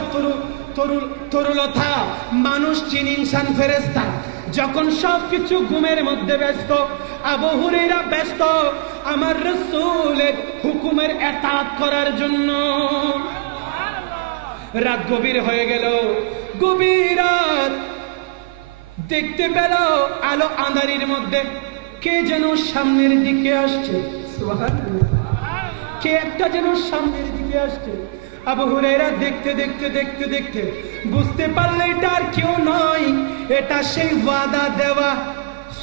তরুলতা, মানুষ জিন ইনসান ফেরেশতা, যখন সবকিছু ঘুমের মধ্যে ব্যস্ত, আবু হুরায়রা ব্যস্ত আমার রাসূলের হুকুমের ইতাআত করার জন্য। রাত গভীর হয়ে গেল, গভীর রাত, দেখতে পেল আলো আঁধারির মধ্যে কে যেন সামনের দিকে আসছে। সুবহানাল্লাহ, কে একটা যেন সামনের দিকে আসছে। আবু হুরায়রা দেখতে দেখতে দেখতে দেখতে বুঝতে পারলে এটা আর কেউ নয়, এটা সেই ওয়াদা দেওয়া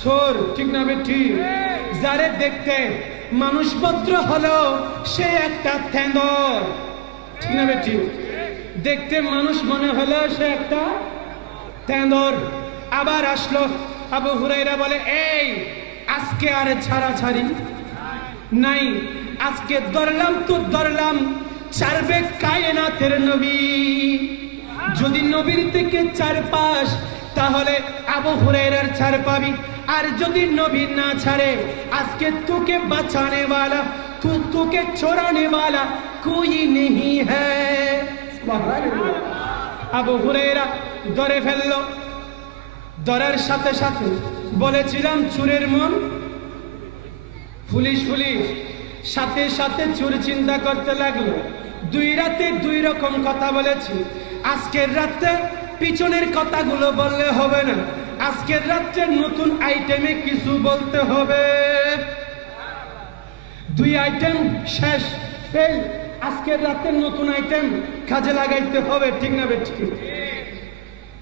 চোর, ঠিক না? ঠিক। যারে দেখতে মানুষপত্র হলো সে একটা তেন্দর, ঠিক না? ঠিক। দেখতে মানুষ মনে হলো সে একটা তেন্দর। আবার আসলো। আবু হুরায়রা বলে, এই আজকে আর ছাড়াছাড়ি নাই, আজকে ধরলাম তো ধরলাম, ছাড়বে কায়নাতের নবী। যদি নবীর থেকে ছাড় পাস তাহলে আবু হুরায়রার ছাড় পাবি, আর যদি নবী না ছাড়ে আজকে তোকে বাঁচানে वाला, তোকে छोड़ाने वाला कोई नहीं है। আবু হুরায়রা ধরে ফেললো। ধরার সাথে সাথে বলেছিলাম চোরের মন পুলিশ পুলিশ, সাথে সাথে চোর চিন্তা করতে লাগলো। 2 রাতে 2 রকম কথা বলেছি, আজকের রাতে পিছনের কথাগুলো বললে হবে না, আজকের রাতে নতুন আইটেমে কিছু বলতে হবে। 2 আইটেম শেষ, ফেল। আজকের রাতে নতুন আইটেম কাজে লাগাইতে হবে, ঠিক না? ঠিক।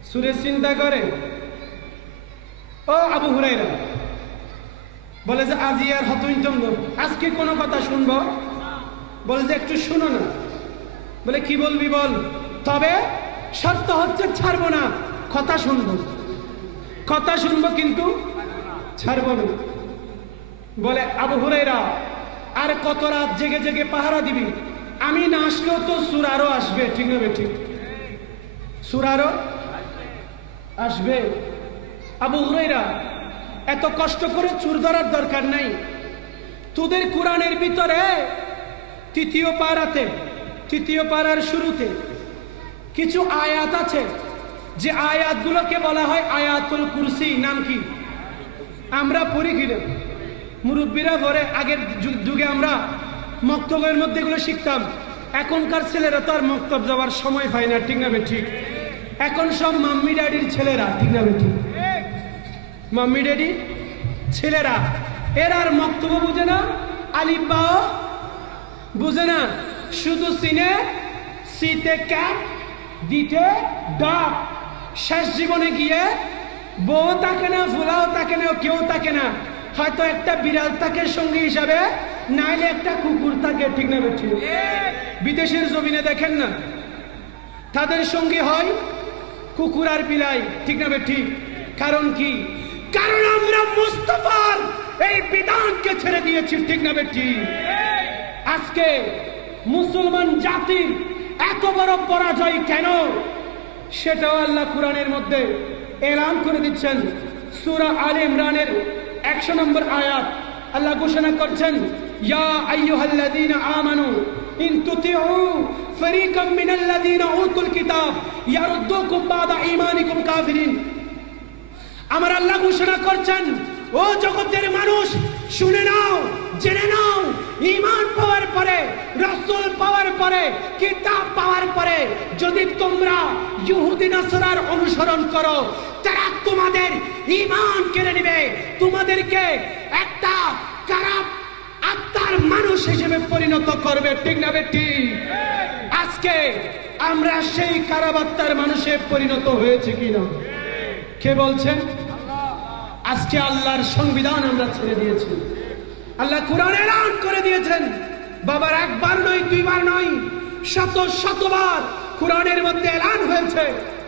সুরে চিন্তা করে, ও আবু হুরায়রা বলে যে আজি আর হতইন্তম, আজকে কোনো কথা শুনবো? বলে যে একটু শুনো না। বলে কি বলবি বল, তবে শর্ত হচ্ছে ছাড়বো না, কথা শুনবো, কথা শুনবো কিন্তু ছাড়বো না। বলে আবু হুরায়রা, আর কত রাত জেগে জেগে পাহারা দিবি? আমি না আসলেও তো চোর আরো আসবে, ঠিক না? ঠিক। চোর আরো আসবে। আবু হুরায়রা, এত কষ্ট করে চোর ধরার দরকার নাই। তোদের কোরআনের ভিতরে 3য় পারাতে, 3য় পারার শুরুতে কিছু আয়াত আছে, যে আয়াতগুলোকে বলা হয় আয়াতুল কুরসি। নাম কি? আমরা পড়ি কিনা? মুরব্বীরা পড়ে। আগের যুগে আমরা মক্তবের মধ্যে এগুলো শিখতাম। এখনকার ছেলেরা তো আর মক্তব যাওয়ার সময় পায় না, ঠিক না? ঠিক। এখন সব মাম্মি ড্যাডির ছেলেরা, ঠিক না? ঠিক। মাম্মি ড্যাডি ছেলেরা, এরা আর মক্তব্য বুঝে না, আলিফ বা বুঝে না। শুধু সিনে সিতে ক্যাট দিতে ডগ শেষ জীবনে গিয়ে বউ থাকে না ফুলাও থাকে না কেউ থাকে না হয়তো একটা বিড়াল থাকে সঙ্গী হিসাবে নাইলে একটা কুকুর থাকে ঠিক না ঠিক বিদেশের জমিনে দেখেন না তাদের সঙ্গী হয় কুকুর আর বিলাই ঠিক না ঠিক কারণ কি কারণ আমরা মুস্তাফার এই বিধানকে ছেড়ে দিয়েছি ঠিক না ঠিক আজকে মুসলমান জাতির এত বড় পরাজয় কেন সেটাও আল্লাহ কোরআনের মধ্যে এলান করে দিচ্ছেন সূরা আলে ইমরানের 100 নম্বর আয়াত আল্লাহ ঘোষণা করছেন ইয়া আইয়ুহাল্লাযীনা আমানু ইন তুতিউ ফারীকাম মিনাল্লাযীনা উতুল কিতাব ইয়ারুদ্দুকুম বাদা ঈমানিকুম কাফিরিন আমার আল্লাহ ঘোষণা করছেন ও জগতের মানুষ শুনে নাও জেনে নাও ঈমান পাওয়ার পরে রাসূল পাওয়ার পরে কিতাব পাওয়ার পরে যদি তোমরা ইহুদি নাসারার অনুসরণ করো তারা তোমাদের ঈমান কেড়ে নেবে তোমাদেরকে একটা খারাপ আত্মার মানুষ হিসেবে পরিণত করবে ঠিক না ঠিক আজকে আমরা সেই খারাপ আত্মার মানুষে পরিণত হয়েছে কিনা কে বলছেন আজকে আল্লাহর সংবিধান আমরা ছেড়ে দিয়েছি আল্লাহ কোরআনে এলান করে দিয়েছেন বাবার একবার নয় দুইবার নয় শত শতবার কোরআনের মধ্যে এলান হয়েছে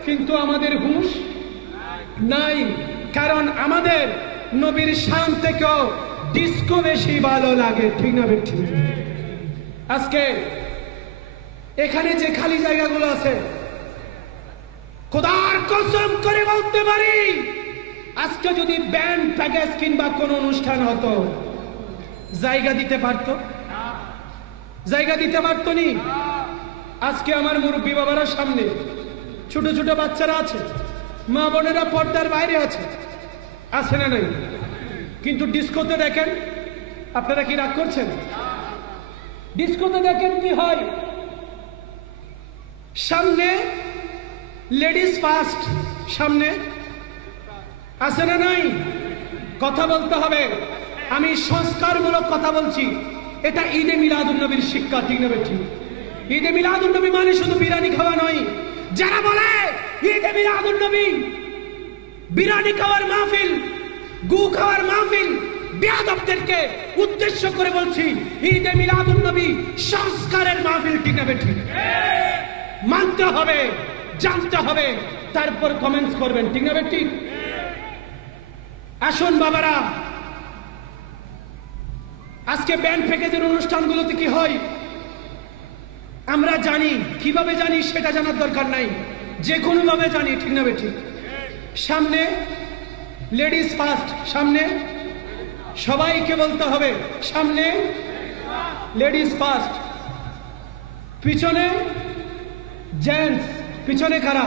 কিন্তু আমাদের হুঁশ নাই কারণ আমাদের নবীর শান থেকেও ডিস্কো বেশি ভালো লাগে ঠিক না ঠিক আজকে এখানে যে খালি জায়গাগুলো আছে খোদার কসম করে বলতে পারি আজকে যদি ব্যান্ড প্যাকেজ কিংবা কোনো অনুষ্ঠান হতো জায়গা দিতে পারতো জায়গা দিতে পারতো নি আজকে আমার মুরব্বী বাবারা সামনে ছোট ছোট বাচ্চারা আছে মা বোনেরা পর্দার বাইরে আছে আছে না নাই কিন্তু ডিস্কোতে দেখেন আপনারা কি রাগ করছেন ডিস্কোতে দেখেন কি হয় সামনে লেডিস ফার্স্ট সামনে আছে না নাই কথা বলতে হবে আমি সংস্কারমূলক কথা বলছি এটা ঈদে মিলাদুন নবীর শিক্ষা ঠিক না ঠিক ঈদে মিলাদুন নবী মানে শুধু বিরিয়ানি খাওয়া নয় যারা বলে ঈদে মিলাদুন নবী বিরিয়ানি খাওয়ার মাহফিল গু খাওয়ার মাহফিল বেয়াদবদেরকে উদ্দেশ্য করে বলছি ঈদে মিলাদুন নবী সংস্কারের মাহফিল ঠিক না ঠিক মানতে হবে জানতে হবে তারপর কমেন্টস করবেন ঠিক না ঠিক আসুন বাবারা আজকে ব্যান্ড প্যাকেজের অনুষ্ঠানগুলোতে কি হয় আমরা জানি কিভাবে জানি সেটা জানার দরকার নাই যে কোনো ভাবে জানি ঠিক না ঠিক সামনে লেডিস ফার্স্ট সামনে সবাইকে বলতে হবে সামনে লেডিস ফার্স্ট পিছনে জেন্টস পিছনে কারা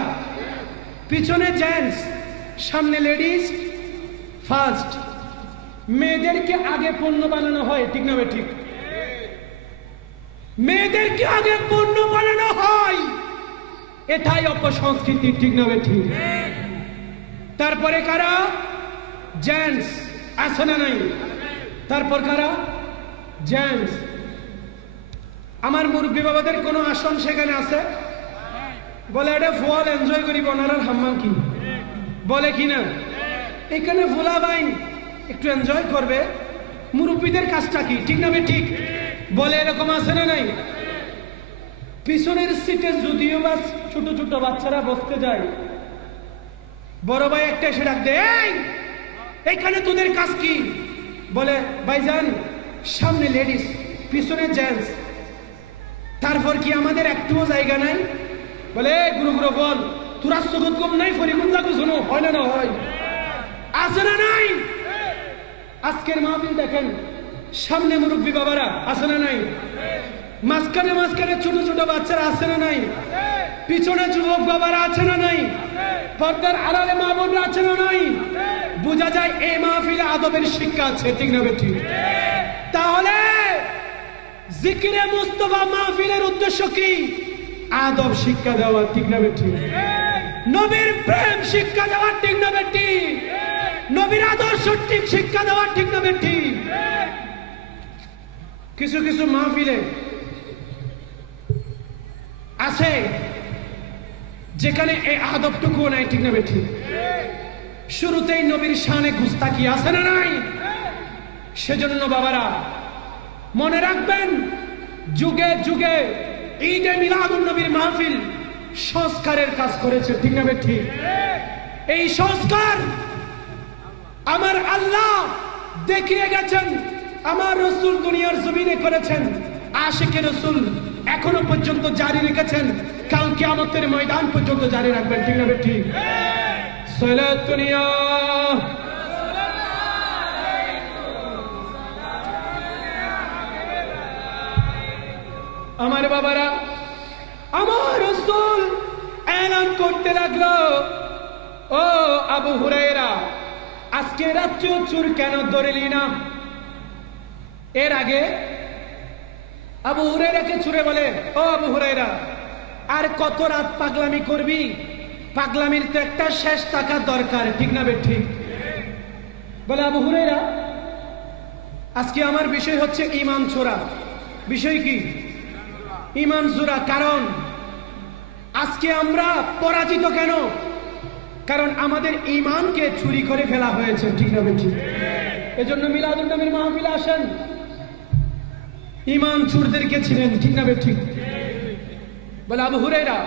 পিছনে জেন্টস সামনে লেডিস ফার্স্ট মেয়েদেরকে আগে পণ্য বানানো হয় ঠিক না ঠিক মেয়েদেরকে আগে পণ্য বানানো হয় এটাই অপসংস্কৃতি ঠিক না ঠিক তারপরে কারা জেন্টস আছে না নাই তারপর কারা জেন্টস আমার মুরব্বী বাবাদের কোনো আসন সেখানে আছে বলে এটা ফল এনজয় করি বনারার হাম্মাম কি বলে কিনা এখানে ফুলা বাইন একটু এনজয় করবে মুরব্বীদের কাজটা কি ঠিক না ঠিক বলে এরকম আছে না নাই পিছনের সিটে যদিও বা ছোট ছোট বাচ্চারা বসতে যায় বড় ভাই একটা এসে ডাক দেয় এইখানে তোদের কাজ কি বলে ভাইজান সামনে লেডিস পিছনে জেন্টস তারপর কি আমাদের একটুও জায়গা নাই বলে গুরু গুরু বল তোরা সুগত কম নাই ফরিগুন লাগু শুনো হয় না হয় আছে না নাই আজকের মাহফিল দেখেন সামনে মুরব্বী বাবারা আছে না নাই মাঝখানে মাঝখানে ছোট ছোট বাচ্চারা আছে না নাই পিছনে যুবক বাবারা আছে না নাই পর্দার আড়ালে মা বোনরা আছে না নাই বোঝা যায় এই মাহফিলে আদবের শিক্ষা আছে ঠিক না ঠিক তাহলে জিকিরে মুস্তাফা মাহফিলের উদ্দেশ্য কি আদব শিক্ষা দেওয়া ঠিক না ঠিক নবীর প্রেম শিক্ষা দেওয়া ঠিক না ঠিক নবীর আদর্শ ঠিক শিক্ষা দেওয়া ঠিক না ঠিক কিছু কিছু মাহফিলে আছে যেখানে এই আদবটুকু নাই, ঠিক না বেঠিক? শুরুতেই নবীর শানে গুস্তাকি আছে না নাই? সেজন্য বাবারা মনে রাখবেন, যুগে যুগে ঈদে মিলাদুন নবীর মাহফিল সংস্কারের কাজ করেছে, ঠিক না বেঠিক? এই সংস্কার আমার আল্লাহ দেখিয়ে গেছেন, আমার রাসূল দুনিয়ার জমিনে করেছেন, আশিকে রাসূল এখনো পর্যন্ত জারি রেখেছেন, কাল কিয়ামতের ময়দান পর্যন্ত জারি রাখবেন, ঠিক না বেঠিক? সালাতুনিয়া আমার বাবারা, আমার রাসূল এলান করতে লাগলো, ও আবু হুরায়রা, আজকে রাত্রে চুর কেন ধরলি না? এর আগে আবু হুরায়রাকে চুরে বলে, ও আবু হুরায়রা, আর কত রাত পাগলামি করবি? পাগলামির তো একটা শেষ থাকা দরকার, ঠিক না বেঠিক? বলে, আবু হুরায়রা, আজকে আমার বিষয় হচ্ছে ঈমান চোরা। বিষয় কি? ঈমান চোরা। কারণ আজকে আমরা পরাজিত কেন? কারণ আমাদের ঈমানকে চুরি করে ফেলা হয়েছে, ঠিক না বেঠিক? এজন্য মিলাদুন নবীর মাহফিলে আসেন, ঈমান চোরদেরকে ছিলেন, ঠিক না বেঠিক? বলে, আবু হুরায়রা,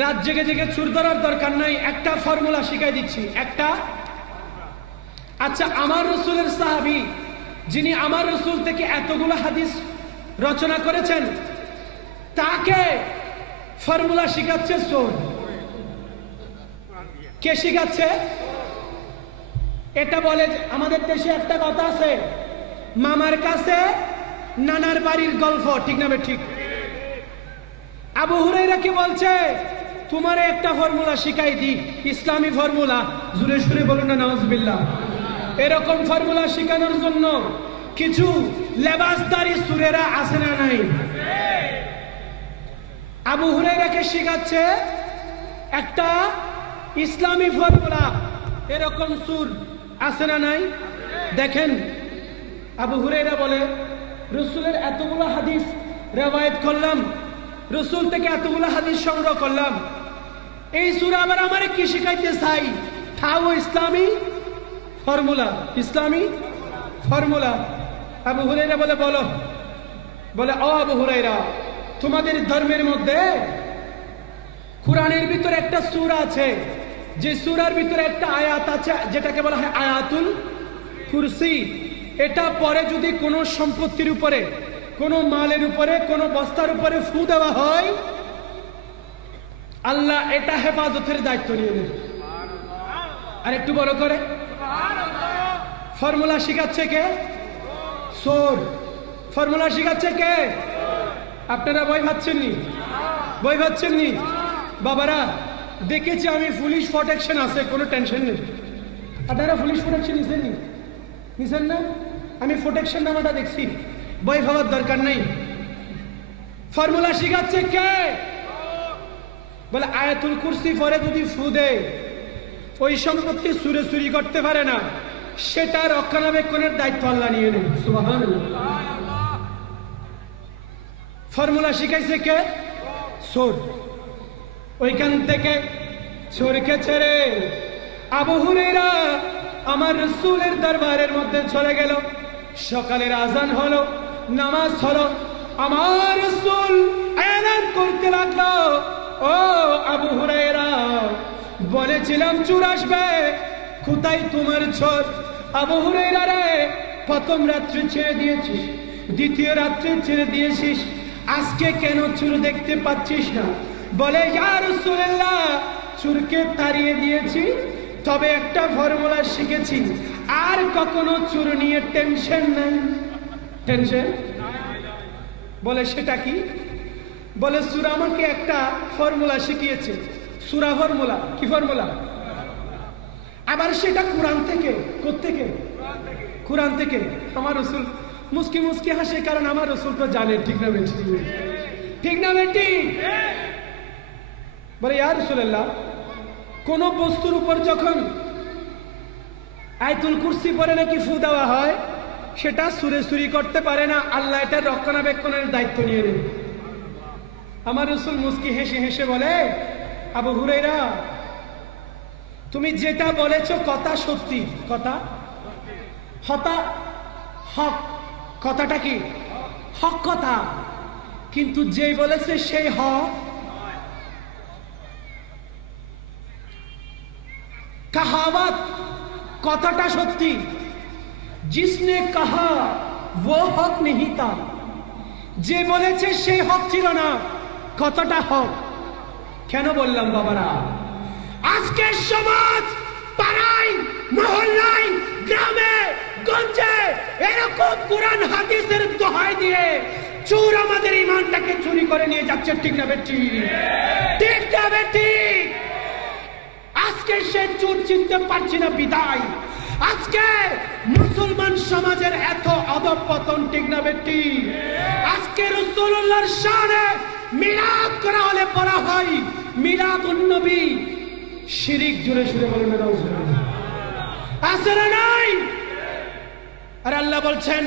রাত জেগে জেগে চুর ধরার দরকার নাই, একটা ফর্মুলা শিখাই দিচ্ছি। একটা, আচ্ছা, আমার রাসূলের সাহাবী যিনি আমার রাসূল থেকে এতগুলো হাদিস রচনা করেছেন, তাকে ফর্মুলা শিখাচ্ছে চোর। কে শিখাচ্ছে? এটা বলে, আমাদের দেশে একটা কথা আছে, মামার কাছে নানার বাড়ির গল্প, ঠিক না বেঠিক? আবু হুরায়রা কি বলছে? তোমারে একটা ফর্মুলা শিখাই দি, ইসলামী ফর্মুলা। জুরে সুরে বলুন না নাউজুবিল্লাহ। এরকম ফর্মুলা শেখানোর জন্য কিছু লেবাসদারি সুরেরা আছে না নাই? আবু হুরায়রাকে শেখাচ্ছে একটা ইসলামী ফর্মুলা। এরকম সুর আছে না নাই? দেখেন, আবু হুরায়রা বলে, রাসূলের এতগুলো হাদিস রিওয়ায়াত করলাম, রাসূল থেকে এতগুলো হাদিস সংগ্রহ করলাম, এই সূরা আবার আমারে কি শিখাইতে চাই? তাও ইসলামী ফর্মুলা, ইসলামী ফর্মুলা। আবু হুরায়রা বলে, বলো। বলে, ও আবু হুরায়রা, তোমাদের ধর্মের মধ্যে কোরআনের ভিতরে একটা সূরা আছে, যে সূরার ভিতরে একটা আয়াত আছে যেটাকে বলা হয় আয়াতুল কুরসি। এটা পরে যদি কোনো সম্পত্তির উপরে, কোনো মালের উপরে, কোনো বস্তার উপরে ফু দেওয়া হয়, আল্লাহ এটা হেফাজতের দায়িত্ব নিয়ে নেন। আর একটু বড় করে, ফর্মুলা শিখাচ্ছে কে? চোর। ফর্মুলা শিখাচ্ছে কে? আপনারা বই ভাবছেননি? বই ভাবছেননি? বাবারা, দেখেছি আমি, পুলিশ প্রোটেকশন আছে, কোনো টেনশন নেই। আপনারা পুলিশ প্রোটেকশন নিছেননি? নিছেন না? আমি প্রোটেকশন নামাটা দেখছি, বই ভাবার দরকার নেই। ফর্মুলা শিখাচ্ছে কে? বলে, আয়াতুল কুরসি পরে যদি ফু দেয়, ওই সম্পত্তি সুরে চুরি করতে পারে না, সেটা রক্ষণাবেক্ষণের দায়িত্ব আল্লাহ নিয়ে নেন। সুবহানাল্লাহ। ফর্মুলা শিখাইছে কে? চোর। ওইখান থেকে চোরকে ছেড়ে আবু হুরায়রা আমার রাসূলের দরবারের মধ্যে চলে গেল। সকালের আজান হলো, নামাজ হলো, আমার রাসূল এলান করতে লাগলো, ও আবু হুরায়রা, বলেছিলাম চোর আসবে, কোথায় তোমার চোর? আবু হুরায়রা রে, প্রথম রাত্রে ছেড়ে দিয়েছিস, দ্বিতীয় রাত্রে ছেড়ে দিয়েছিস, আজকে কেন চোর দেখতে পাচ্ছিস না? বলে, ইয়া রাসূলুল্লাহ, চোরকে তাড়িয়ে দিয়েছি, তবে একটা ফর্মুলা শিখেছি, আর কখনো চোর নিয়ে টেনশন নাই। টেনশন? বলে, সেটা কি? বলে, সূরা আমাকে একটা ফর্মুলা শিখিয়েছে, সূরা ফর্মুলা। কি ফর্মুলা? আবার সেটা কোরআন থেকে। কোত্থেকে? কোরআন থেকে। আমার রাসূল মুস্কি মুস্কি হাসে, কারণ আমার রাসূল তো জানে, ঠিক না বেটি? ঠিক না বেটি? বলে, ইয়া রাসূলুল্লাহ, কোন বস্তুর উপর যখন আয়াতুল কুরসি পরে নাকি ফু দেওয়া হয়, সেটা সুরে চুরি করতে পারে না, আল্লাহ এটার রক্ষণাবেক্ষণের দায়িত্ব নিয়ে নেন। আমার রাসূল মুস্কি হেসে হেসে বলে, আবু হুরায়রা, তুমি যেটা বলেছো কথা সত্যি, কথা হক, কথাটা কি হক কথা, কিন্তু যে বলেছে সেই হক। कहावत কথাটা সত্যি, जिसने कहा वो हक नहीं था, যে বলেছে সেই হক ছিল না, কথাটা হক। কেন বললাম বাবারা? আজকের সমাজ পাড়ায় মহল্লায় গ্রামে গঞ্জে এরকম কোরআন হাদিসের দোহাই দিয়ে চোর আমাদের ঈমানটাকে চুরি করে নিয়ে যাচ্ছে। ঠিক না বেটি? ঠিক না বেটি? আজকে সে চোর চিনতে পারছি না বিদায় আজকে মুসলমান সমাজের এত অধঃপতন। ঠিক না বেটি? আজকে রাসূলুল্লাহর শানে মিলাদ করা হলে পড়া হয় মিলাদুন নবী, শিরিক। জোরে সুরে বলেন না নাউজুবিল্লাহ। আছে না নাই? আর আল্লাহ বলছেন,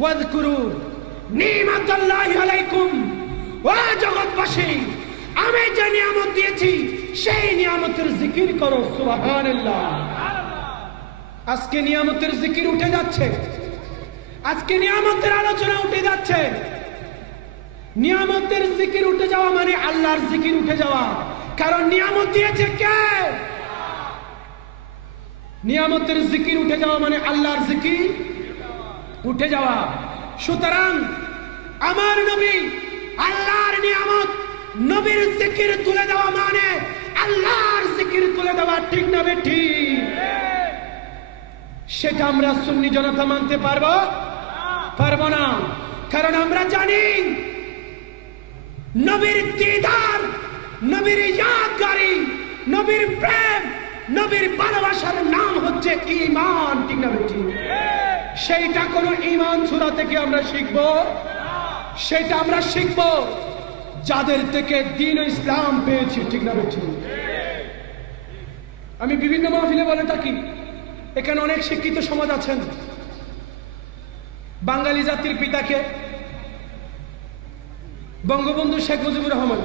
ওয়াযকুরু নি'মাতাল্লাহি আলাইকুম, ও জগৎবাসী, আমি যে নিয়ামত দিয়েছি সেই নিয়ামতের জিকির করো। সুবহানাল্লাহ। আজকে নিয়ামতের জিকির উঠে যাচ্ছে, আজকে নিয়ামতের আলোচনা উঠে যাচ্ছে। নিয়ামতের জিকির উঠে যাওয়া মানে আল্লাহর জিকির উঠে যাওয়া, কারণ নিয়ামত দিয়েছে কে? নিয়ামতের জিকির উঠে যাওয়া মানে আল্লাহর জিকির উঠে যাওয়া। সুতরাং আমার নবী আল্লাহর নিয়ামত, নবীর জিকির তুলে দেওয়া মানে আল্লাহর জিকির তুলে দেওয়া। ঠিক না বেটি? সেটা আমরা সুন্নি জনতা মানতে পারবো না, কারণ আমরা জানি নবীর দিদার, নবীর ইয়াদগারি, নবীর প্রেম, নবীর ভালোবাসার নাম হচ্ছে ঈমান। ঠিক না বেটি? সেইটা কোন ঈমান সূরা থেকে আমরা শিখবো? সেটা আমরা শিখবো যাদের থেকে দ্বীন ও ইসলাম পেয়েছি। ঠিক না বেটি? আমি বিভিন্ন মাহফিলে বলে থাকি, এখানে অনেক শিক্ষিত সমাজ আছেন। বাঙালি জাতির পিতাকে বঙ্গবন্ধু শেখ মুজিবুর রহমান,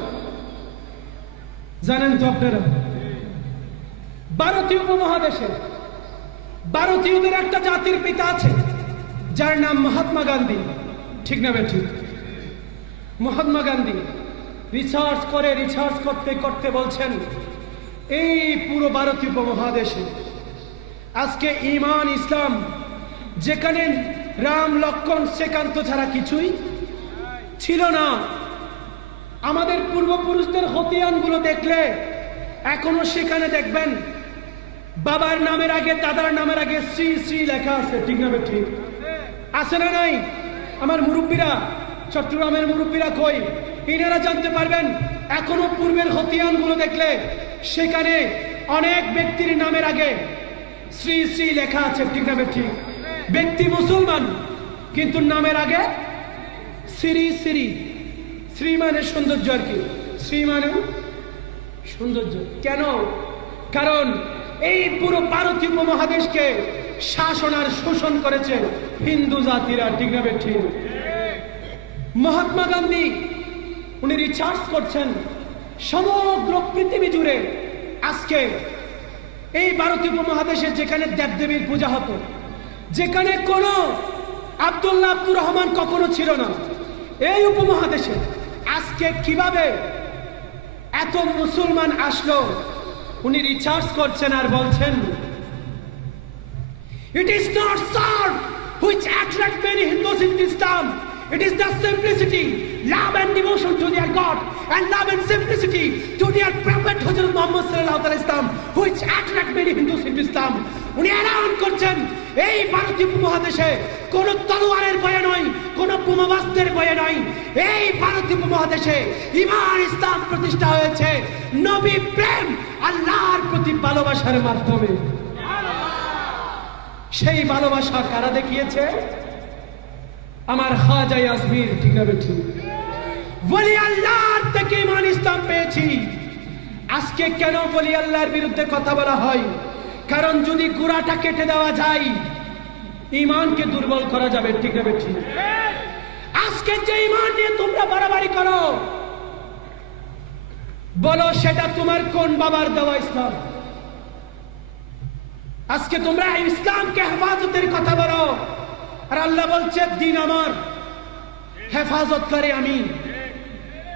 জানেন তো আপনারা? ভারতীয় উপমহাদেশে ভারতীয়দের একটা জাতির পিতা আছে যার নাম মহাত্মা গান্ধী। ঠিক না বেটি? মহাত্মা গান্ধী রিসার্চ করতে করতে বলছেন, এই পুরো ভারতীয় উপমহাদেশে আজকে ঈমান ইসলাম, যেখানে রাম লক্ষ্মণ শ্রীকান্ত ছাড়া কিছুই ছিল না। আমাদের পূর্বপুরুষদের হতিয়ানগুলো দেখলে এখনো সেখানে দেখবেন বাবার নামের আগে, দাদার নামের আগে শ্রী শ্রী লেখা আছে। ঠিক না বেটি? আছে না নাই? আমার মুরব্বীরা, চট্টগ্রামের মুরব্বীরা কই, ইনারা জানতে পারবেন। এখনো পূর্বের হতিয়ানগুলো দেখলে সেখানে অনেক ব্যক্তির নামের আগে শ্রী শ্রী লেখা আছে। ঠিক না বেটি? ব্যক্তি মুসলমান কিন্তু নামের আগে শ্রী শ্রী। শ্রী মানে সৌন্দর্য আর কি, শ্রী মানে সৌন্দর্য। কেন? কারণ এই পুরো ভারতীয় উপমহাদেশকে শাসন আর শোষণ করেছে হিন্দু জাতিরা। ঠিক না বেটি? মহাত্মা গান্ধী উনি রিসার্চ করছেন সমগ্র পৃথিবী জুড়ে। আজকে এই ভারতীয় উপমহাদেশে যেখানে দেবদেবীর পূজা হতো, যেখানে কোনো আব্দুল্লাহ আব্দুর রহমান কখনো ছিল না, এই উপমহাদেশে আজকে কিভাবে এত মুসলমান আসলো উনি রিসার্চ করছেন আর বলছেন, it is not sword which attract many Hindus in Islam, it is the simplicity, love and devotion to their God and love and simplicity to their prophet Hazrat Muhammad sallallahu alaihi wasallam which attract many Hindus in Islam. উনি এলান করছেন এই ভারতীয় উপমহাদেশে কোন তলোয়ারের ভয়ে নয়, কোন বোমাবাস্তের ভয়ে নয়, এই ভারতীয় উপমহাদেশে ঈমান ইসলাম প্রতিষ্ঠা হয়েছে নবী প্রেম আল্লাহর প্রতি ভালোবাসার মাধ্যমে। সেই ভালোবাসা কারা দেখিয়েছে? আমার খাজা আজমির। ঠিক না বেটি? ওলি আল্লাহর থেকে ঈমান ইসলাম পেয়েছি। আজকে কেন ওলি আল্লাহর বিরুদ্ধে কথা বলা হয়? কারণ যদি গোড়াটা কেটে দেওয়া যায় ঈমানকে দুর্বল করা যাবে। ঠিক না বেটি? আজকে যে ঈমান নিয়ে তোমরা বাড়াবাড়ি করো, বলো সেটা তোমার কোন বাবার দেওয়া ইসলাম? আজকে তোমরা ইসলামকে হেফাজতের কথা বলো, আর আল্লাহ বলছে দিন আমার হেফাজত করে আমি।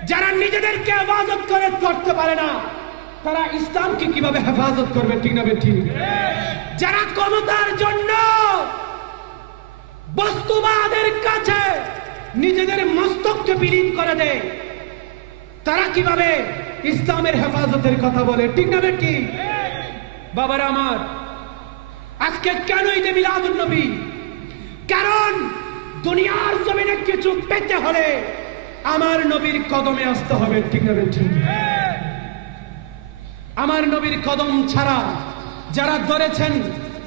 যারা নিজেদেরকে হেফাজত করতে পারে না, তারা ইসলামকে কিভাবে হেফাজত করবে? ঠিক না ঠিক? যারা ক্ষমতার জন্য বস্তুবাদের কাছে নিজেদের মস্তককে বিলীন করে দেয়, তারা কিভাবে ইসলামের হেফাজতের কথা বলে? ঠিক না ঠিক? বাবারা আমার, আজকে কেন ঈদে মিলাদুন নবী? কারণ দুনিয়ার জমিনে কিছু পেতে হলে আমার নবীর কদমে আসতে হবে। ঠিক না ঠিক? আমার নবীর কদম ছাড়া যারা ধরেছেন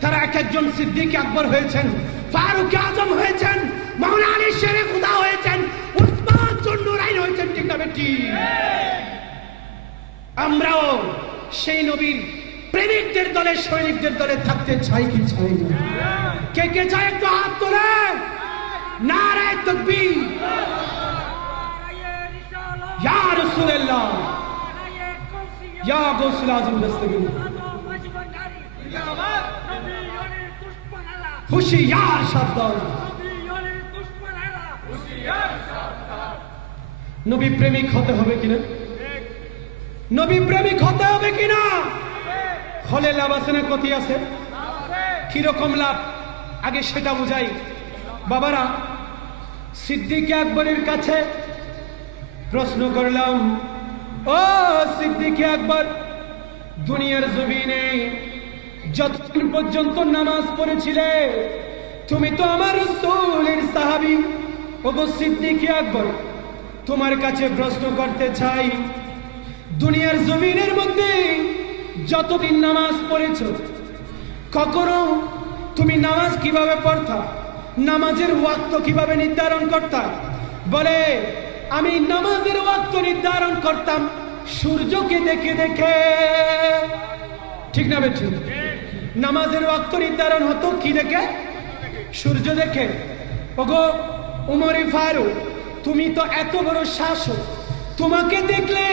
তারা এক একজন সিদ্দিক আকবর হয়েছেন, ফারুক আজম হয়েছেন, মাওলানা আলী শেরে খুদা হয়েছেন, উসমান জুন্নুরাইন হয়েছেন। ঠিক না ঠিক? আমরাও সেই নবীর প্রেমিকদের দলে, সৈনিকদের দলে থাকতে চাই কি চাই না? কে কে চায় একটু হাত তোলে। নারে তাকবীর, ইয়া রাসূলুল্লাহ, ইয়া গাউসুল আজম দস্তগীর, হুশিয়ার সাবধান। নবী প্রেমিক হতে হবে কিনা? নবী প্রেমিক হতে হবে কিনা? হলে লাভ আছে না ক্ষতি আছে? কিরকম লাভ আগে সেটা বুঝাই। বাবারা, সিদ্দিক আকবরের কাছে প্রশ্ন করলাম, ও সিদ্দিক আকবর, দুনিয়ার জমিনে যতদিন পর্যন্ত নামাজ পড়েছিলে তুমি তো আমার রাসূলের সাহাবী। ওগো সিদ্দিক আকবর, তোমার কাছে প্রশ্ন করতে চাই, দুনিয়ার জমিনের মধ্যে যতদিন নামাজ পড়েছ, কখনো তুমি নামাজ কিভাবে পড়তা? নামাজের ওয়াক্ত কিভাবে নির্ধারণ করতা? বলে, আমি নামাজের ওয়াক্ত নির্ধারণ করতাম সূর্যকে দেখে দেখে। ঠিক না বেঠিক? নামাজের ওয়াক্ত নির্ধারণ হতো কি দেখে? সূর্য দেখে। ওগো উমরে ফারুক, তুমি তো এত বড় শাসক, তোমাকে দেখলে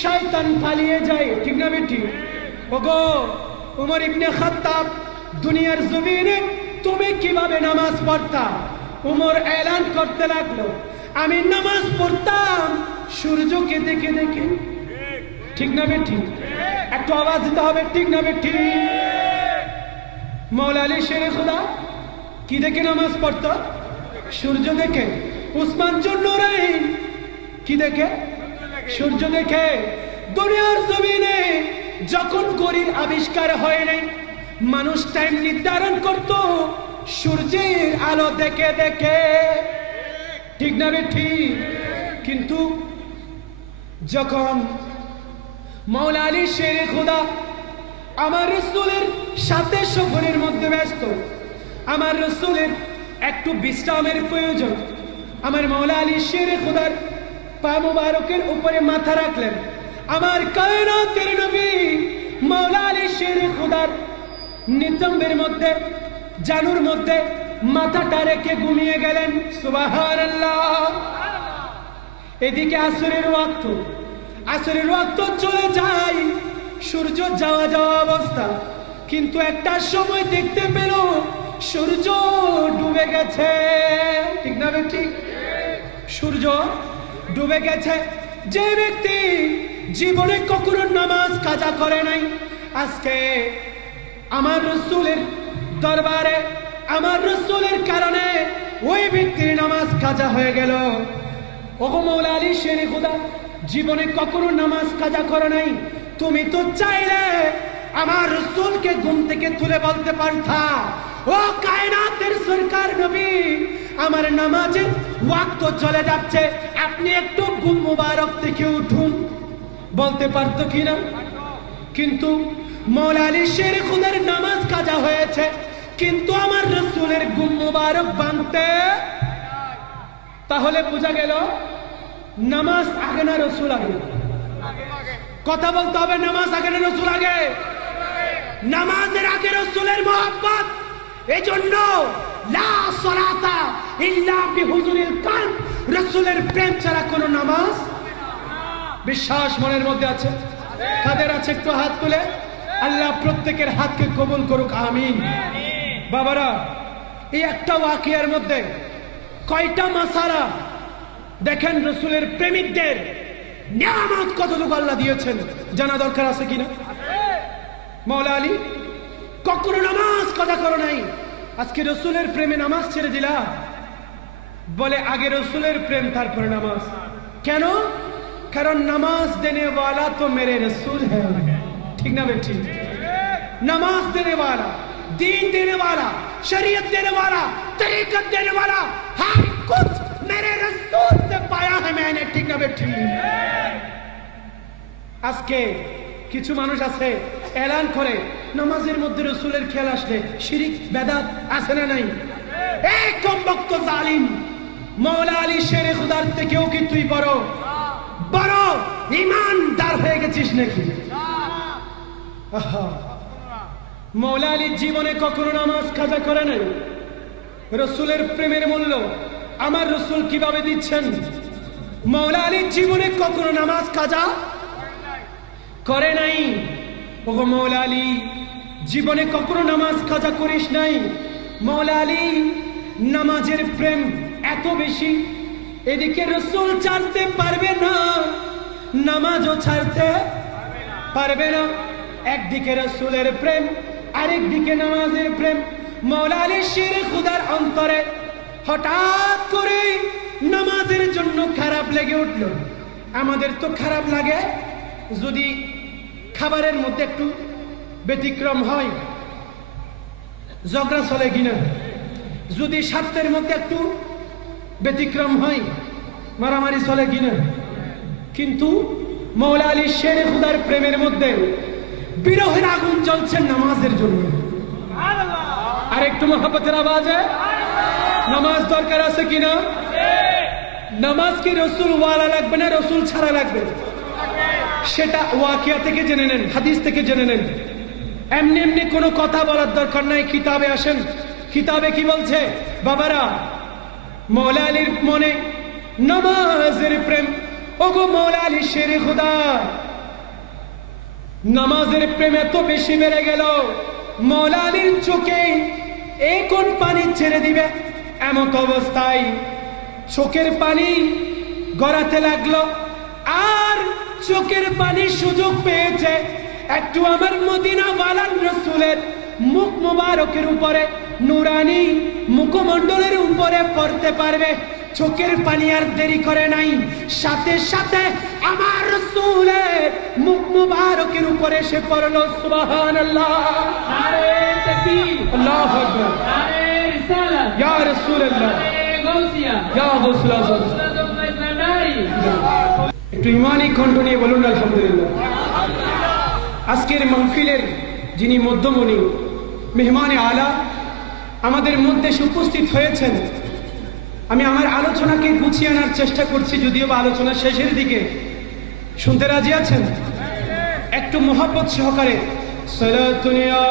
শয়তান পালিয়ে যায়। ঠিক না বেঠিক? ওগো উমর ইবনে খাত্তাব, দুনিয়ার জমিনে তুমি কিভাবে নামাজ পড়তা? উমর এলান করতে লাগলো, আমি নামাজ পড়তাম সূর্যকে দেখে দেখে। ঠিক না বেঠিক? একটু আওয়াজ দিতে হবে। ঠিক না বেঠিক? মাওলানা আলী শেরে খুদা কি দেখে নামাজ পড়তো? সূর্য দেখে। উসমান জুন্নুরাইন কি দেখে? সূর্য দেখে। দুনিয়ার জমিনে যখন ঘড়ির আবিষ্কার হয় নাই, মানুষ টাইম নির্ধারণ করত সূর্যের আলো দেখে দেখে। ঠিক না ঠিক? কিন্তু যখন মাওলানা আলী শেরে খুদা আমার রাসূলের সাথে সফরের মধ্যে ব্যস্ত, আমার রাসূলের একটু বিশ্রামের প্রয়োজন, আমার মাওলানা আলী শেরে খুদার পা মুবারকের উপরে মাথা রাখলেন। আমার কায়নাতের নবী মাওলানা আলী শেরে খুদার নিতম্বের মধ্যে, জানুর মধ্যে মাথাটা রেখে ঘুমিয়ে গেলেন। সুবহানাল্লাহ। এদিকে আসরের ওয়াক্ত, আসরের ওয়াক্ত চলে যায়, সূর্য যাওয়া যাওয়া অবস্থা, কিন্তু একটা সময় দেখতে পেল সূর্য ডুবে গেছে। ঠিক না ঠিক? সূর্য ডুবে গেছে। যে ব্যক্তি জীবনে কখনো নামাজ কাজা করে নাই, আজকে আমার রাসূলের দরবারে, আমার রাসূলের কারণে ওই ব্যক্তির নামাজ কাজা হয়ে গেল। ওগো মাওলানা আলী শেরে খুদা, জীবনে কখনো নামাজ কাজা করো নাই, তুমি তো চাইলে আমার রাসূলকে ঘুম থেকে তুলে বলতে পারতা, ও কায়নাতের সরকার নবী, আমার নামাজের ওয়াক্ত চলে যাচ্ছে, আপনি একটু ঘুম মুবারক থেকে উঠুন। বলতে পারতো কিনা? কিন্তু মাওলানা আলী শেরে খুদার নামাজ কাজা হয়েছে, কিন্তু আমার রাসূলের ঘুম মুবারক ভাঙতে। তাহলে বোঝা গেল নামাজ আগে না রাসূল আগে? কথা বলতে হবে, নামাজ আগে না রাসূল আগে? নামাজের আগে রাসূলের মহব্বত। এজন্য লা সালাতা ইল্লা বিহুজুরিল কালব, রাসূলের প্রেম ছাড়া কোনো নামাজ। বিশ্বাস মনের মধ্যে আছে? কাদের আছে একটু হাত তুলে? আল্লাহ প্রত্যেকের হাতকে কবুল করুক, আমিন। বাবারা, এই একটা ওয়াকিয়ার মধ্যে কয়টা মাসালা দেখেন, রসুলের প্রেমিকদের নিয়ামত কতটুকু আল্লাহ দিয়েছেন জানা দরকার আছে কিনা? মৌলা আলী কখনো নামাজ কাজা করো নাই, আজকে রসুলের প্রেমে নামাজ ছেড়ে দিলা, বলে আগে রসুলের প্রেম তারপরে নামাজ। কেন? কারণ নামাজ দেনে वाला तो मेरे रसूल है, ठीक ना बेटी? नमाज देने वाला, दीन देने वाला, शरीयत देने वाला, तरीकत देने वाला, हर कुछ मेरे रसूल से पाया है मैंने, ठीक ना बेटी? আজকে কিছু মানুষ আছে এলান করে নামাজের মধ্যে রসুলের খেয়াল আসলে শিরিক বেদাত আছে না নাই? এই কমবক্ত জালিম, মৌলা আলী শেরে খুদার থেকেও কি তুই বড় বড় ঈমানদার হয়ে গেছিস নাকি? মৌলা আলী জীবনে কখনো নামাজ কাজা করে নাই। রসুলের প্রেমের মূল্য আমার রসুল কিভাবে দিচ্ছেন? মৌলা আলী জীবনে কখনো নামাজ কাজা করে নাই। ওগো মৌলা আলী, জীবনে কখনো নামাজ কাজা করিস নাই। মৌলা আলী নামাজের প্রেম এত বেশি, এদিকে রসুল ছাড়তে পারবে না, নামাজও ছাড়তে পারবে না। একদিকে রসুলের প্রেম, আরেকদিকে নামাজের প্রেম। মৌলা আলী শেরে খুদার অন্তরে হঠাৎ করে নামাজের জন্য খারাপ লেগে উঠল। আমাদের তো খারাপ লাগে যদি খাবারের মধ্যে একটু ব্যতিক্রম হয়, ঝগড়া চলে কিনা, যদি স্বার্থের মধ্যে একটু ব্যতিক্রম হয়, মারামারি চলে কিনা। কিন্তু মৌলা আলী শেরে খুদার প্রেমের মধ্যে বিরহের আগুন জ্বলছে নামাজের জন্য। আর একটু মহব্বতের আওয়াজে নামাজ দরকার আছে কিনা? নামাজ কি রসুল ওয়ালা লাগবে না রসুল ছাড়া লাগবে? সেটা ওয়াকিয়া থেকে জেনে নেন, হাদিস থেকে জেনে নেন। এমনি এমনি কোনো কথা বলার দরকার নাই। কিতাবে আসেন, কিতাবে কি বলছে? বাবারা, মৌলা আলীর মনে নামাজের প্রেম। ওগো মৌলা আলী শেরে খুদা, নামাজের প্রেম এত বেশি বেড়ে গেল, মৌলা আলীর চোখে কোন পানি ছেড়ে দিবে এমন অবস্থায় চোখের পানি গড়াতে লাগলো। আর চোখের পানি সুযোগ পেয়েছে একটু আমার মদিনা ওয়ালার রসুলের মুখ মুবারকের উপরে, নুরানি মুখমণ্ডলের উপরে পড়তে পারবে। চোখের পানি আর দেরি করে নাই, সাথে সাথে আমার রাসূলের মুখ মুবারকের উপরে সে পড়লো সুবহানাল্লাহ, নারে তাকবীর, আল্লাহু আকবার, নারে রিসালাত, ইয়া রাসূলুল্লাহ, নারে গাউসিয়া, ইয়া গাউসুল আযম, একটু ঈমানি কণ্ঠ নিয়ে বলুন আলহামদুলিল্লাহ। আজকের মাহফিলের যিনি মধ্যমণি, মেহমানে আলা আমাদের মধ্যে উপস্থিত হয়েছেন, আমি আমার আলোচনাকে গুছিয়ে আনার চেষ্টা করছি, যদিও বা আলোচনা শেষের দিকে। শুনতে রাজি আছেন? একটু মোহাব্বত সহকারে সালাতুনিয়া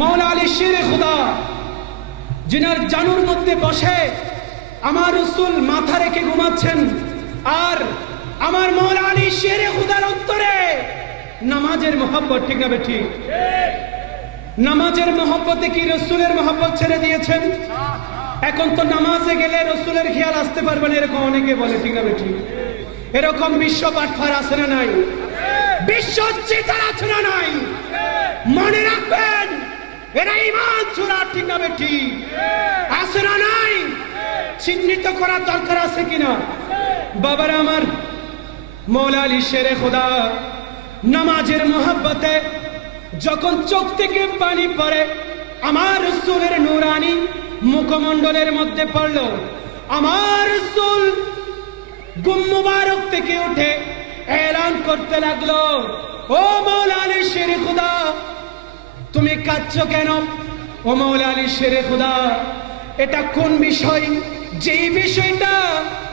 মৌলা আলী শেরে খুদা, যিনার জানুর মধ্যে বসে আমার রাসূল মাথা রেখে ঘুমাচ্ছেন, আর আমার মৌলা আলী শেরে খুদার অন্তরে নামাজের মোহাব্বত, ঠিক না বেঠি? নামাজের মোহাব্বতে কি রসুলের মোহাব্বত ছেড়ে দিয়েছেন? এখন তো নামাজে গেলে রসুলের খেয়াল আসতে পারবে না, এরকম অনেকে বলে, ঠিক না বেঠি? এরকম বিশ্ব পাঠফার আছে না নাই? বিশ্ব চিতার আছে না নাই? মনে রাখবেন, এরা ঈমান চোরা, ঠিক না বেঠি? আছে না নাই? চিহ্নিত করার দরকার আছে কিনা? বাবারা আমার, মৌলা আলী শেরে খুদা নামাজের মোহাব্বতে যখন চোখ থেকে পানি পড়ে আমার রাসূলের নূরানি মুখমণ্ডলের মধ্যে পড়ল, আমার রাসূল গুম মুবারক থেকে উঠে এলান করতে লাগলো, ও মৌলা আলী শেরে খুদা, তুমি কাঁদছো কেন? ও মৌলা আলী শেরে খুদা, এটা কোন বিষয় যেই বিষয়টা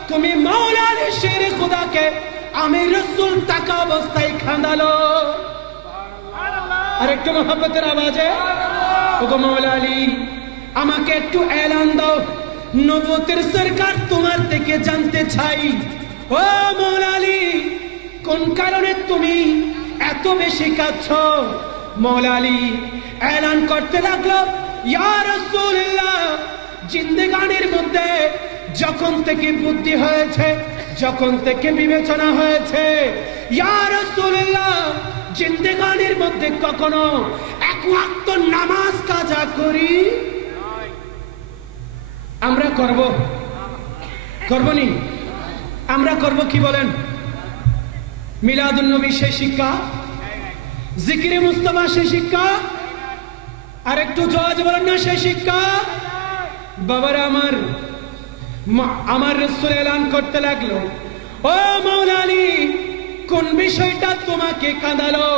তুমি মৌলা আলী শেরে খুদাকে আমি রাসূল তাকা অবস্থায় খাঁদালো? আর একটু মোহাব্বতের আওয়াজে, ওগো মৌলা আলী, আমাকে একটু এলান দাও, নবুয়তের সরকার তোমার থেকে জানতে চাই, ও মাওলা আলী, কোন কারণে তুমি এত বেশি কাঁদছো? মাওলা আলী এলান করতে লাগলো, ইয়া রাসূলুল্লাহ, জিন্দেগানির মধ্যে যখন থেকে বুদ্ধি হয়েছে, যখন থেকে বিবেচনা হয়েছে, ইয়া রাসূলুল্লাহ, জিন্দেগানির মধ্যে কখনো এক ওয়াক্ত নামাজ কাজা করি আমরা করবনি? আমরা করব কি বলেন? মিলাদুন নবী সেই শিক্ষা, জিকিরে মুস্তাফা সেই শিক্ষা, আর একটু জোরে বলেন না সেই শিক্ষা? বাবারা আমার রাসূল এলান করতে লাগলো, ও মাওলা আলী, কোন বিষয়টা তোমাকে কাঁদালো?